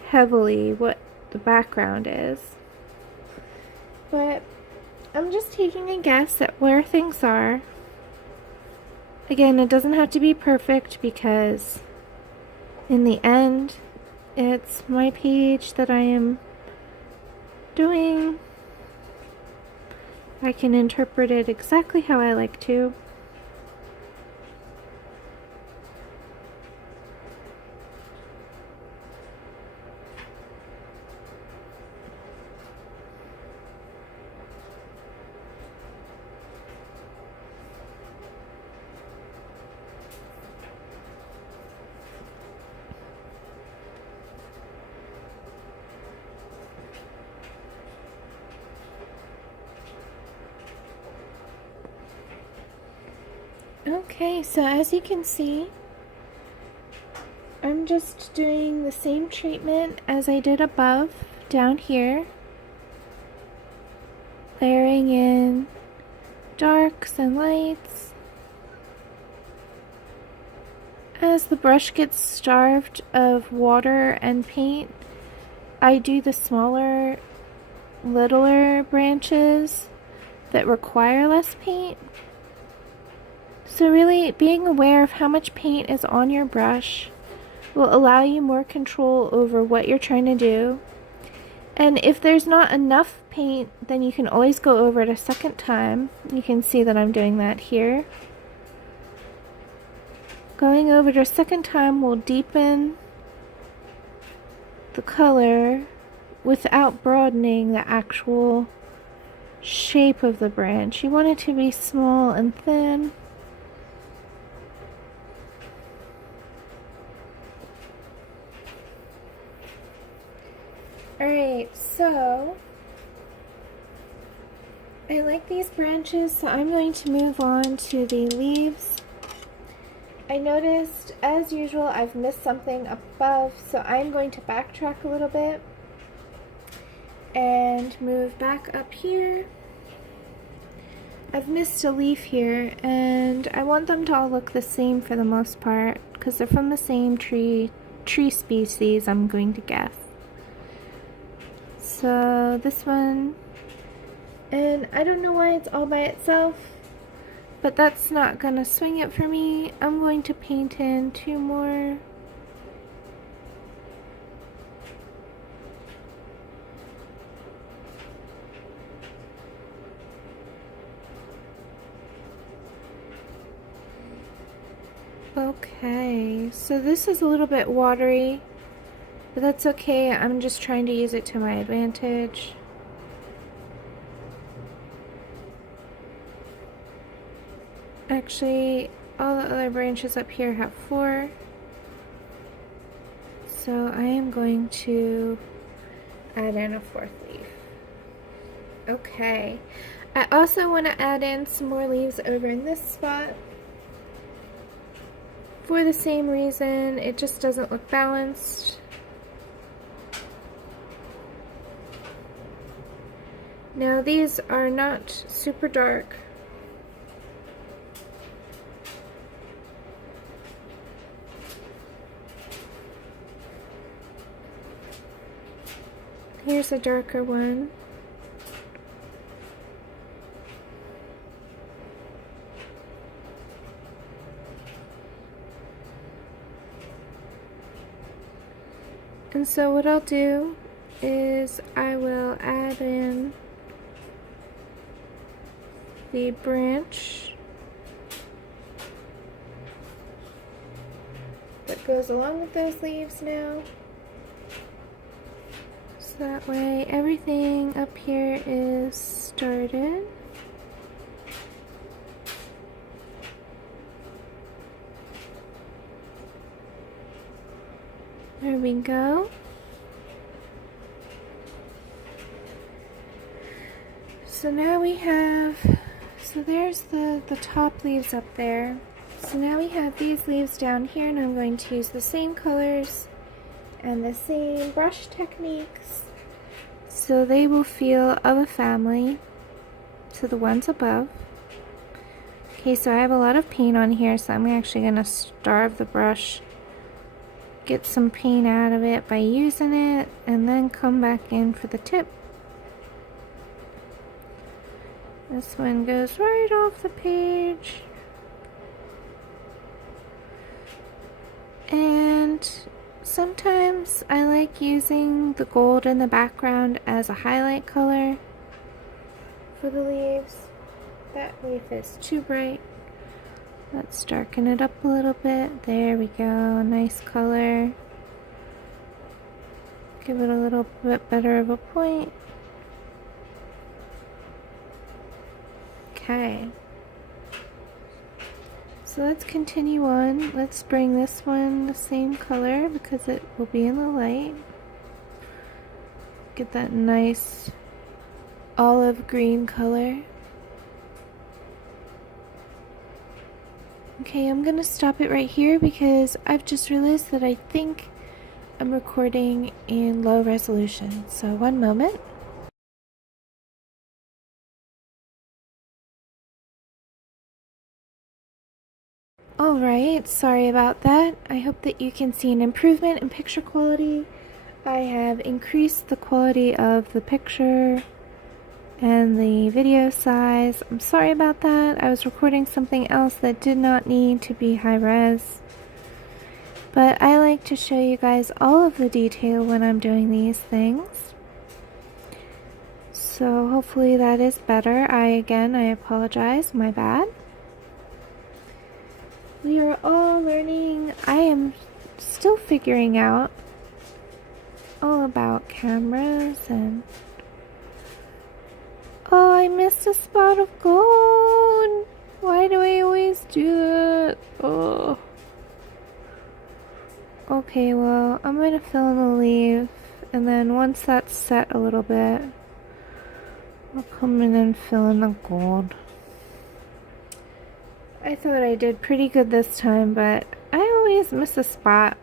heavily what the background is. But I'm just taking a guess at where things are. Again, it doesn't have to be perfect because in the end, it's my page that I am doing. I can interpret it exactly how I like to. Okay, so as you can see, I'm just doing the same treatment as I did above down here, layering in darks and lights. As the brush gets starved of water and paint, I do the smaller, littler branches that require less paint. So really, being aware of how much paint is on your brush will allow you more control over what you're trying to do. And if there's not enough paint, then you can always go over it a second time. You can see that I'm doing that here. Going over it a second time will deepen the color without broadening the actual shape of the branch. You want it to be small and thin. Alright, so I like these branches, so I'm going to move on to the leaves. I noticed, as usual, I've missed something above, so I'm going to backtrack a little bit and move back up here. I've missed a leaf here, and I want them to all look the same for the most part, because they're from the same tree species, I'm going to guess. So this one, and I don't know why it's all by itself, but that's not gonna swing it for me. I'm going to paint in 2 more. Okay, so this is a little bit watery, but that's okay. I'm just trying to use it to my advantage. Actually, all the other branches up here have 4. So I am going to add in a 4th leaf. Okay. I also want to add in some more leaves over in this spot. For the same reason, it just doesn't look balanced. Now these are not super dark. Here's a darker one. And so what I'll do is I will add in the branch that goes along with those leaves now. So that way everything up here is started. There we go. So now we have, so there's the top leaves up there. So now we have these leaves down here, and I'm going to use the same colors and the same brush techniques so they will feel of a family to the ones above. Okay, so I have a lot of paint on here, so I'm actually going to starve the brush, get some paint out of it by using it, and then come back in for the tip. This one goes right off the page. And sometimes I like using the gold in the background as a highlight color for the leaves. That leaf is too bright. Let's darken it up a little bit. There we go, nice color. Give it a little bit better of a point. Okay. So let's continue on. Let's bring this one the same color because it will be in the light. Get that nice olive green color. Okay, I'm gonna stop it right here because I've just realized that I think I'm recording in low resolution. So one moment. Alright, sorry about that. I hope that you can see an improvement in picture quality. I have increased the quality of the picture and the video size. I'm sorry about that. I was recording something else that did not need to be high res. But I like to show you guys all of the detail when I'm doing these things. So hopefully that is better. Again, I apologize, my bad. We are all learning. I am still figuring out all about cameras and... Oh, I missed a spot of gold. Why do I always do that? Oh. Okay, well, I'm going to fill in the leaf, and then once that's set a little bit, I'll come in and fill in the gold. I thought I did pretty good this time, but I always miss a spot.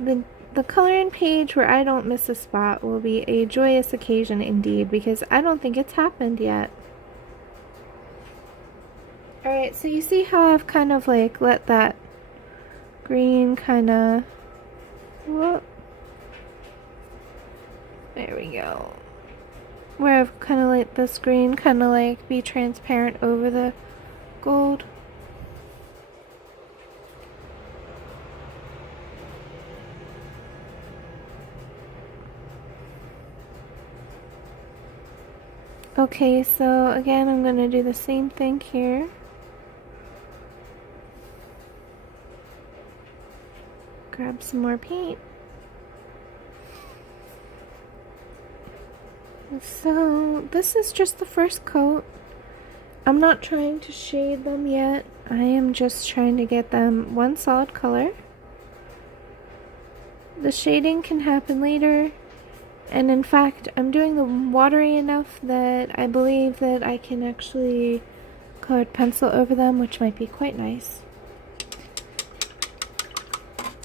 The coloring page where I don't miss a spot will be a joyous occasion indeed, because I don't think it's happened yet. Alright, so you see how I've kind of like let that green kind of... Whoop. There we go. Where I've kind of let this green kind of like be transparent over the gold. Okay, so again, I'm going to do the same thing here. Grab some more paint. So this is just the first coat. I'm not trying to shade them yet. I am just trying to get them one solid color. The shading can happen later. And in fact, I'm doing them watery enough that I believe that I can actually colored pencil over them, which might be quite nice.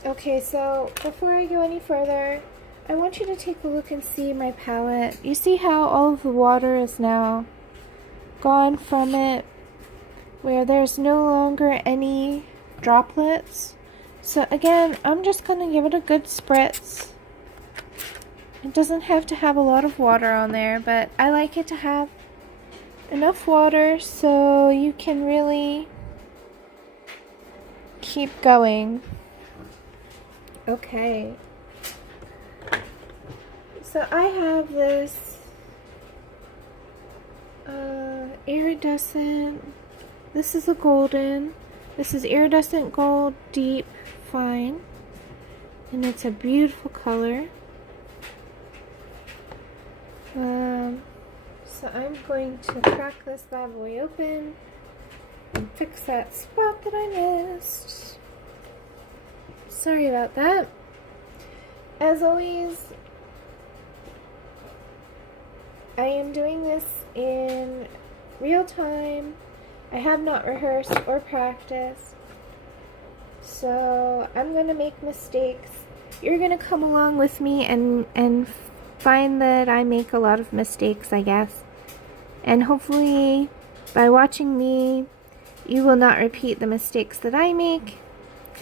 Okay, so before I go any further, I want you to take a look and see my palette. You see how all of the water is now gone from it, where there's no longer any droplets. So again, I'm just going to give it a good spritz. It doesn't have to have a lot of water on there, but I like it to have enough water so you can really keep going. Okay. So I have this iridescent, this is a golden, this is iridescent gold, deep, fine, and it's a beautiful color. So I'm going to crack this bad boy open and fix that spot that I missed. Sorry about that. As always, I am doing this in real time. I have not rehearsed or practiced, so I'm going to make mistakes. You're going to come along with me and find that I make a lot of mistakes, I guess. And hopefully, by watching me, you will not repeat the mistakes that I make,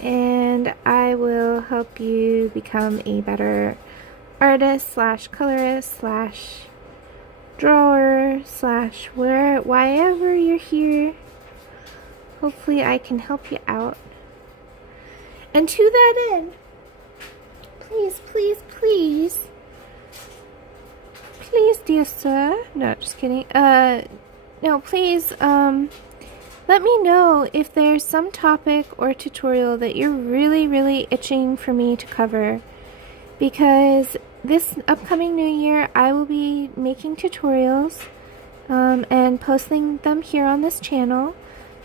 and I will help you become a better artist slash colorist slash drawer slash wherever you're here. Hopefully I can help you out. And to that end, please, please, please, please, dear sir, no, just kidding, no, please, let me know if there's some topic or tutorial that you're really, really itching for me to cover, because this upcoming new year I will be making tutorials and posting them here on this channel.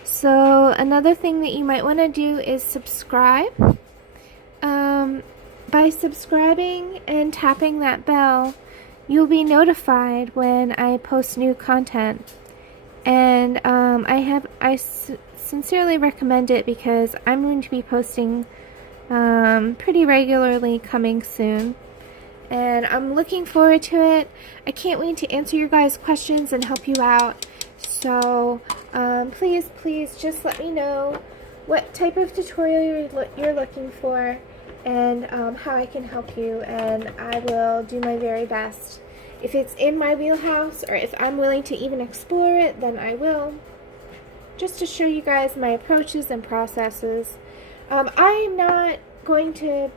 So another thing that you might want to do is subscribe. By subscribing and tapping that bell, you'll be notified when I post new content. And I sincerely recommend it because I'm going to be posting pretty regularly coming soon. And I'm looking forward to it. I can't wait to answer your guys' questions and help you out. So please, please just let me know what type of tutorial you're looking for and how I can help you, and I will do my very best. If it's in my wheelhouse or if I'm willing to even explore it, then I will, just to show you guys my approaches and processes. I'm not going to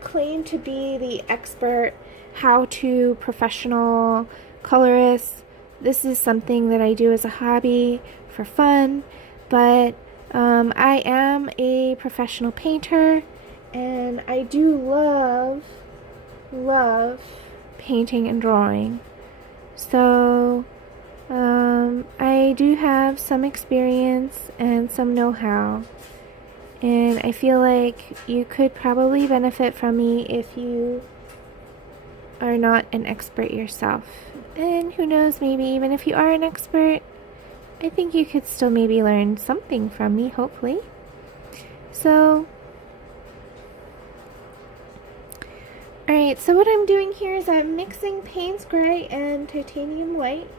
claim to be the expert how-to professional colorist. This is something that I do as a hobby for fun, but I am a professional painter, and I do love painting and drawing. So I do have some experience and some know-how, and I feel like you could probably benefit from me if you are not an expert yourself. And who knows, maybe even if you are an expert, I think you could still maybe learn something from me, hopefully. So, alright, so what I'm doing here is I'm mixing Payne's Gray and Titanium White.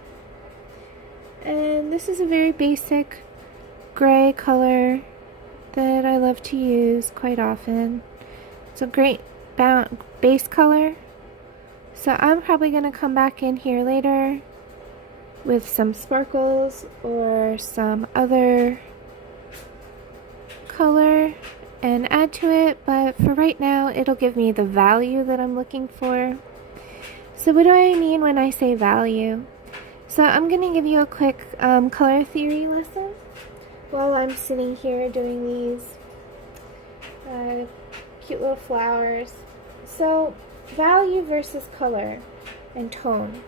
And this is a very basic gray color that I love to use quite often. It's a great base color. So I'm probably going to come back in here later with some sparkles or some other color and add to it, but for right now it'll give me the value that I'm looking for. So what do I mean when I say value? So I'm going to give you a quick color theory lesson while I'm sitting here doing these cute little flowers. So value versus color and tone.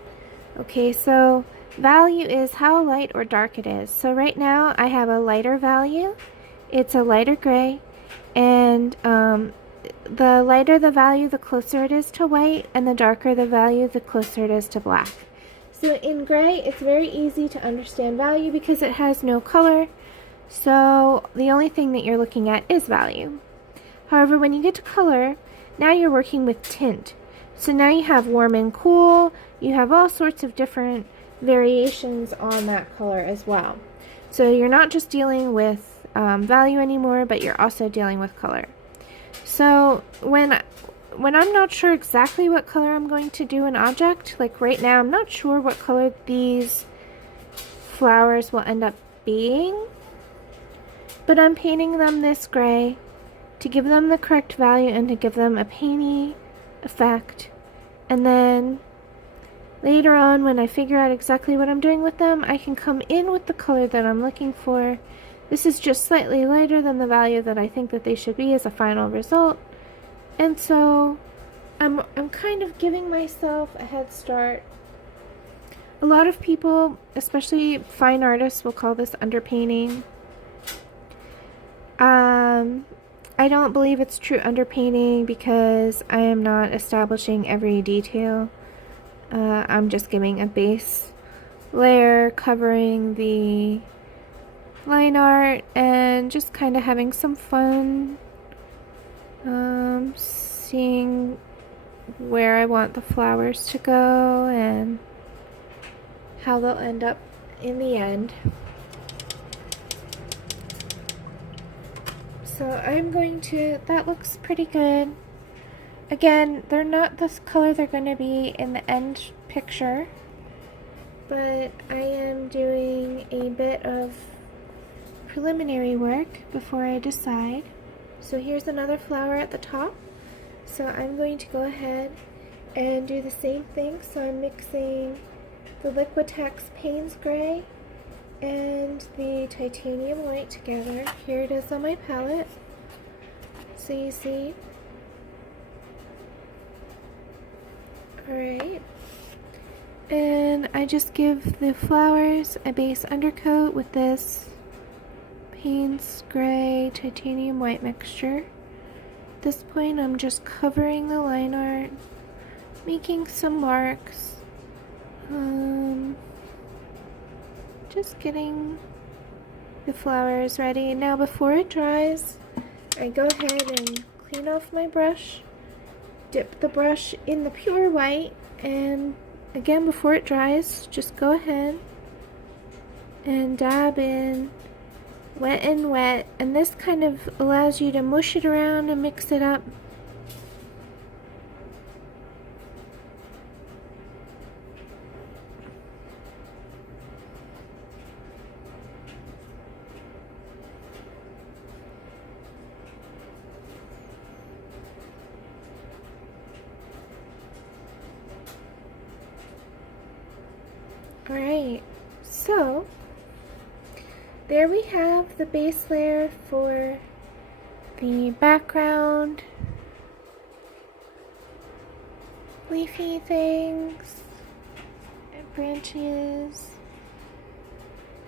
Okay, so value is how light or dark it is. So right now I have a lighter value. It's a lighter gray, and the lighter the value, the closer it is to white, and the darker the value, the closer it is to black. So in gray, it's very easy to understand value because it has no color. So the only thing that you're looking at is value. However, when you get to color, now you're working with tint. So now you have warm and cool. You have all sorts of different variations on that color as well. So you're not just dealing with value anymore, but you're also dealing with color. So when I'm not sure exactly what color I'm going to do an object, like right now I'm not sure what color these flowers will end up being, but I'm painting them this gray to give them the correct value and to give them a painty effect. And then later on, when I figure out exactly what I'm doing with them, I can come in with the color that I'm looking for. This is just slightly lighter than the value that I think that they should be as a final result. And so I'm kind of giving myself a head start. A lot of people, especially fine artists, will call this underpainting. I don't believe it's true underpainting because I am not establishing every detail. I'm just giving a base layer covering the line art and just kind of having some fun, seeing where I want the flowers to go and how they'll end up in the end. So I'm going to, that looks pretty good. Again, they're not this color they're going to be in the end picture, but I am doing a bit of preliminary work before I decide. So here's another flower at the top. So I'm going to go ahead and do the same thing. So I'm mixing the Liquitex Payne's Gray and the Titanium White together. Here it is on my palette. So you see. Alright. And I just give the flowers a base undercoat with this Payne's Gray Titanium White mixture. At this point I'm just covering the line art, making some marks, just getting the flowers ready. Now before it dries, I go ahead and clean off my brush, dip the brush in the pure white, and again before it dries, just go ahead and dab in wet and wet, and this kind of allows you to mush it around and mix it up. Alright, so there we have the base layer for the background leafy things and branches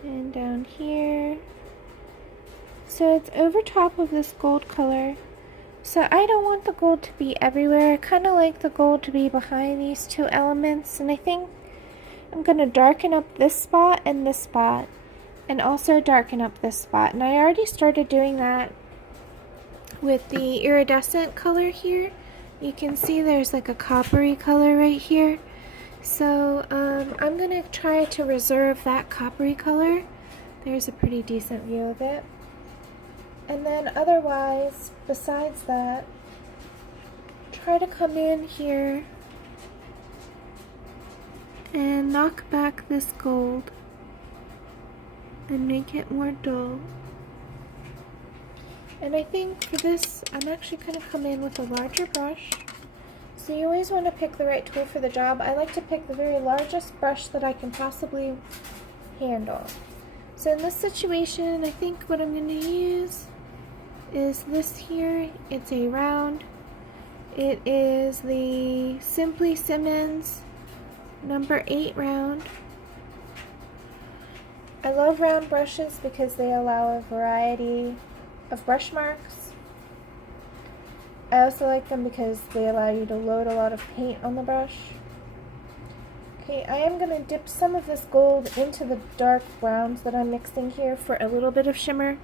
and down here. So it's over top of this gold color. So I don't want the gold to be everywhere. I kind of like the gold to be behind these two elements, and I think I'm going to darken up this spot and this spot, and also darken up this spot. And I already started doing that with the iridescent color here. You can see there's like a coppery color right here. So I'm going to try to reserve that coppery color. There's a pretty decent view of it. And then otherwise, besides that, try to come in here and knock back this gold and make it more dull. And I think for this, I'm actually going to come in with a larger brush. So you always want to pick the right tool for the job. I like to pick the very largest brush that I can possibly handle. So in this situation, I think what I'm going to use is this here. It's a round. It is the Simply Simmons number 8 round. I love round brushes because they allow a variety of brush marks. I also like them because they allow you to load a lot of paint on the brush. Okay, I am going to dip some of this gold into the dark browns that I'm mixing here for a little bit of shimmer.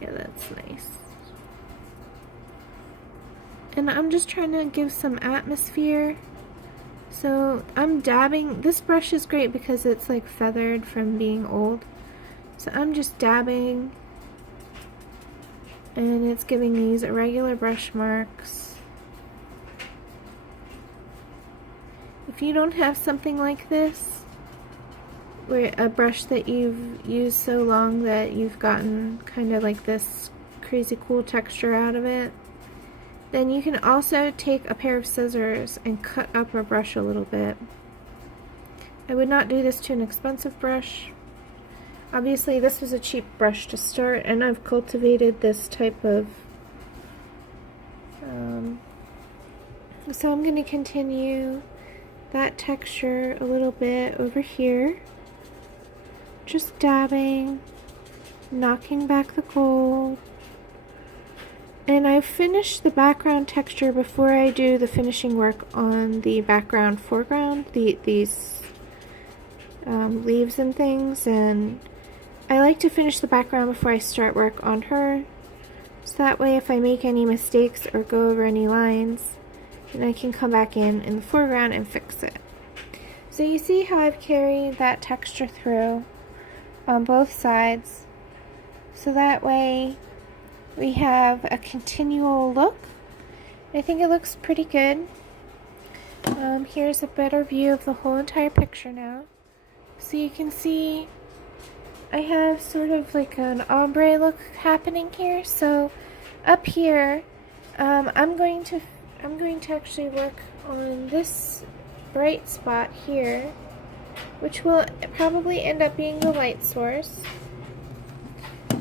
Yeah, that's nice. And I'm just trying to give some atmosphere. So I'm dabbing. This brush is great because it's like feathered from being old. So I'm just dabbing, and it's giving these irregular brush marks. If you don't have something like this, where a brush that you've used so long that you've gotten kind of like this crazy cool texture out of it, then you can also take a pair of scissors and cut up a brush a little bit. I would not do this to an expensive brush. Obviously this was a cheap brush to start, and I've cultivated this type of so I'm going to continue that texture a little bit over here, just dabbing, knocking back the gold. And I've finished the background texture before I do the finishing work on the background foreground, these leaves and things, and I like to finish the background before I start work on her, so that way if I make any mistakes or go over any lines, then I can come back in the foreground and fix it. So you see how I've carried that texture through on both sides, so that way we have a continual look. I think it looks pretty good. Here's a better view of the whole entire picture now. So you can see I have sort of like an ombre look happening here. So up here, I'm going to actually work on this bright spot here, which will probably end up being the light source.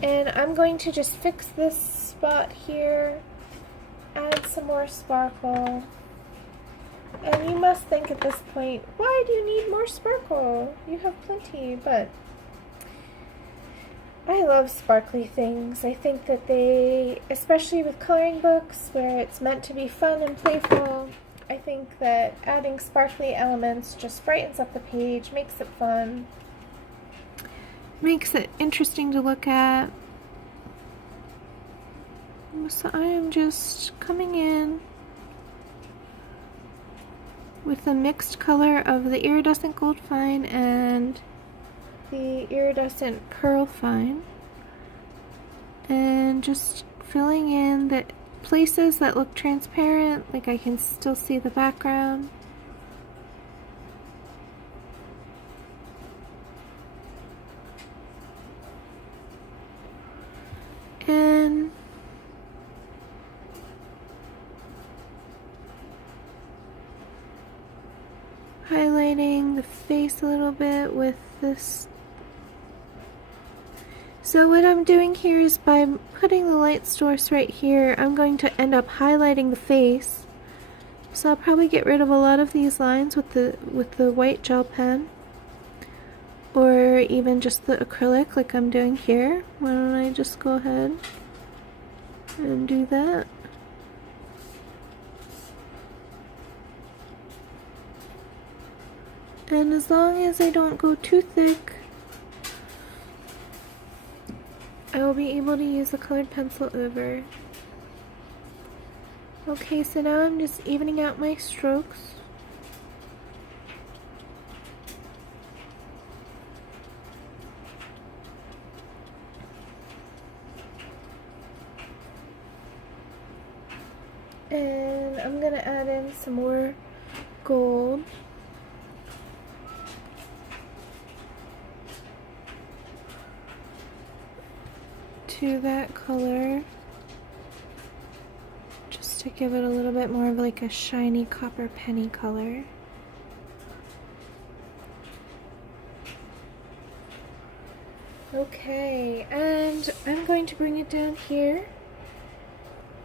And I'm going to just fix this spot here, add some more sparkle. And you must think at this point, why do you need more sparkle? You have plenty, but I love sparkly things. I think that they, especially with coloring books where it's meant to be fun and playful, I think that adding sparkly elements just brightens up the page, makes it fun, makes it interesting to look at. So I am just coming in with the mixed color of the iridescent gold fine and the iridescent pearl fine, and just filling in the places that look transparent, like I can still see the background. And highlighting the face a little bit with this So what I'm doing here is by putting the light source right here, I'm going to end up highlighting the face. So I'll probably get rid of a lot of these lines with the white gel pen, or even just the acrylic like I'm doing here. Why don't I just go ahead and do that? And as long as I don't go too thick, I will be able to use a colored pencil over. Okay, so now I'm just evening out my strokes. And I'm gonna add in some more gold. To that color, just to give it a little bit more of like a shiny copper penny color. Okay, and I'm going to bring it down here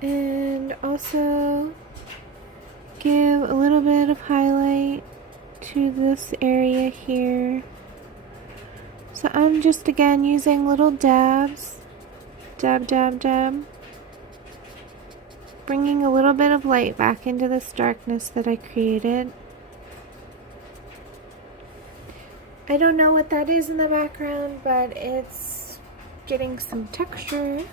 and also give a little bit of highlight to this area here. So I'm just again using little dabs. Dab, dab, dab. Bringing a little bit of light back into this darkness that I created. I don't know what that is in the background, but it's getting some texture.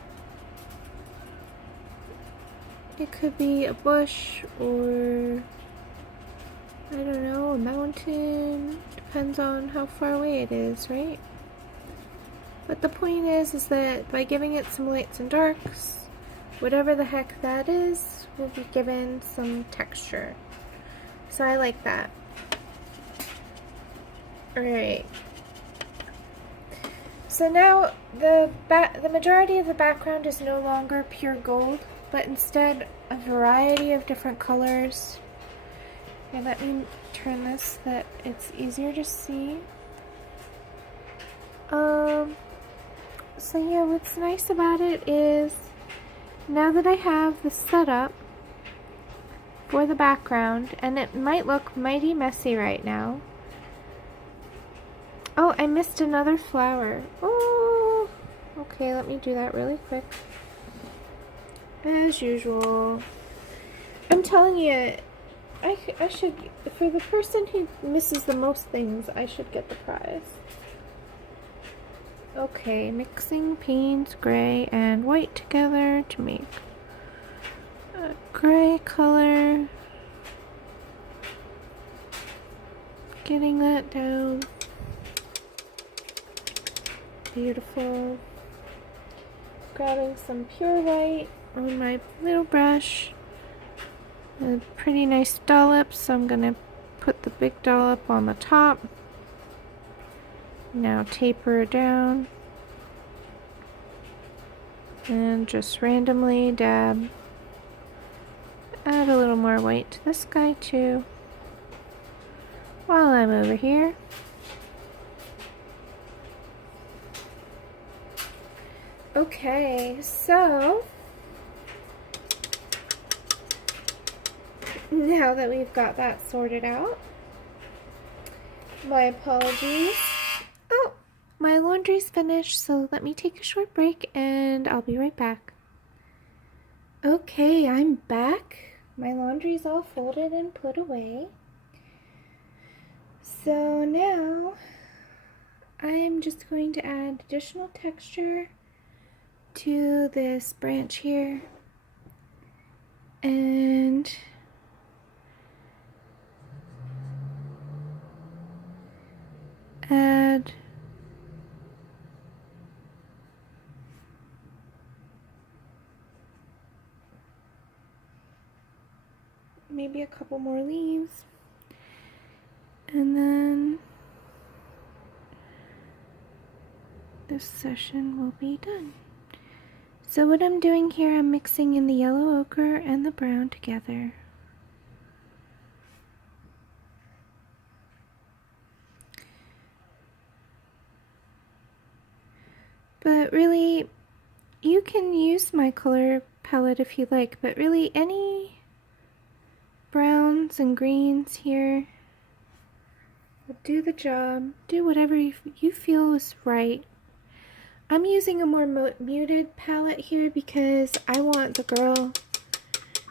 It could be a bush or, I don't know, a mountain. Depends on how far away it is, right? But the point is that by giving it some lights and darks, whatever the heck that is will be given some texture. So I like that. Alright. So now the majority of the background is no longer pure gold, but instead a variety of different colors. Okay, let me turn this so that it's easier to see. So yeah, what's nice about it is now that I have the setup for the background, and it might look mighty messy right now. Oh, I missed another flower. Oh, okay, let me do that really quick. As usual. I'm telling you, I should, for the person who misses the most things, I should get the prize. Okay, mixing paints, gray and white together to make a gray color. Getting that down. Beautiful. Grabbing some pure white on my little brush. A pretty nice dollop, so I'm gonna put the big dollop on the top. Now taper it down. And just randomly dab. Add a little more white to this guy too. While I'm over here. Okay, so now that we've got that sorted out, my apologies. Oh, my laundry's finished, so let me take a short break and I'll be right back. Okay, I'm back. My laundry's all folded and put away. So now I'm just going to add additional texture to this branch here and add maybe a couple more leaves, and then this session will be done. So what I'm doing here, I'm mixing in the yellow ochre and the brown together. But really, you can use my color palette if you like, but really any browns and greens here will do the job. Do whatever you feel is right. I'm using a more muted palette here because I want the girl,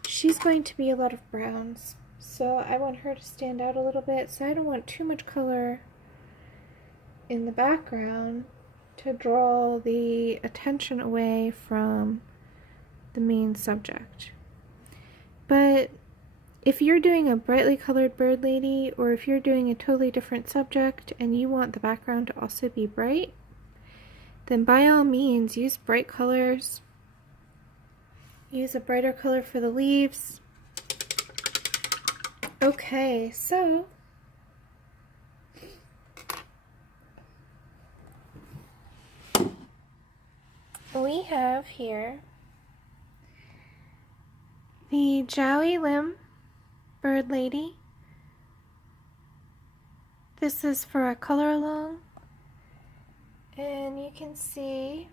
she's going to be a lot of browns. So I want her to stand out a little bit, so I don't want too much color in the background to draw the attention away from the main subject. But if you're doing a brightly colored bird lady, or if you're doing a totally different subject and you want the background to also be bright, then by all means use bright colors. Use a brighter color for the leaves. Okay, so we have here the Jowie limb bird lady. This is for a color along, and you can see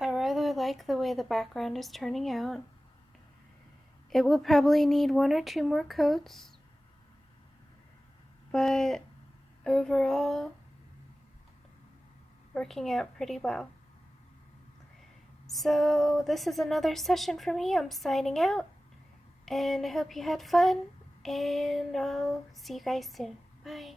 I rather like the way the background is turning out. It will probably need 1 or 2 more coats, but overall working out pretty well. So this is another session for me. I'm signing out, and I hope you had fun, and I'll see you guys soon. Bye.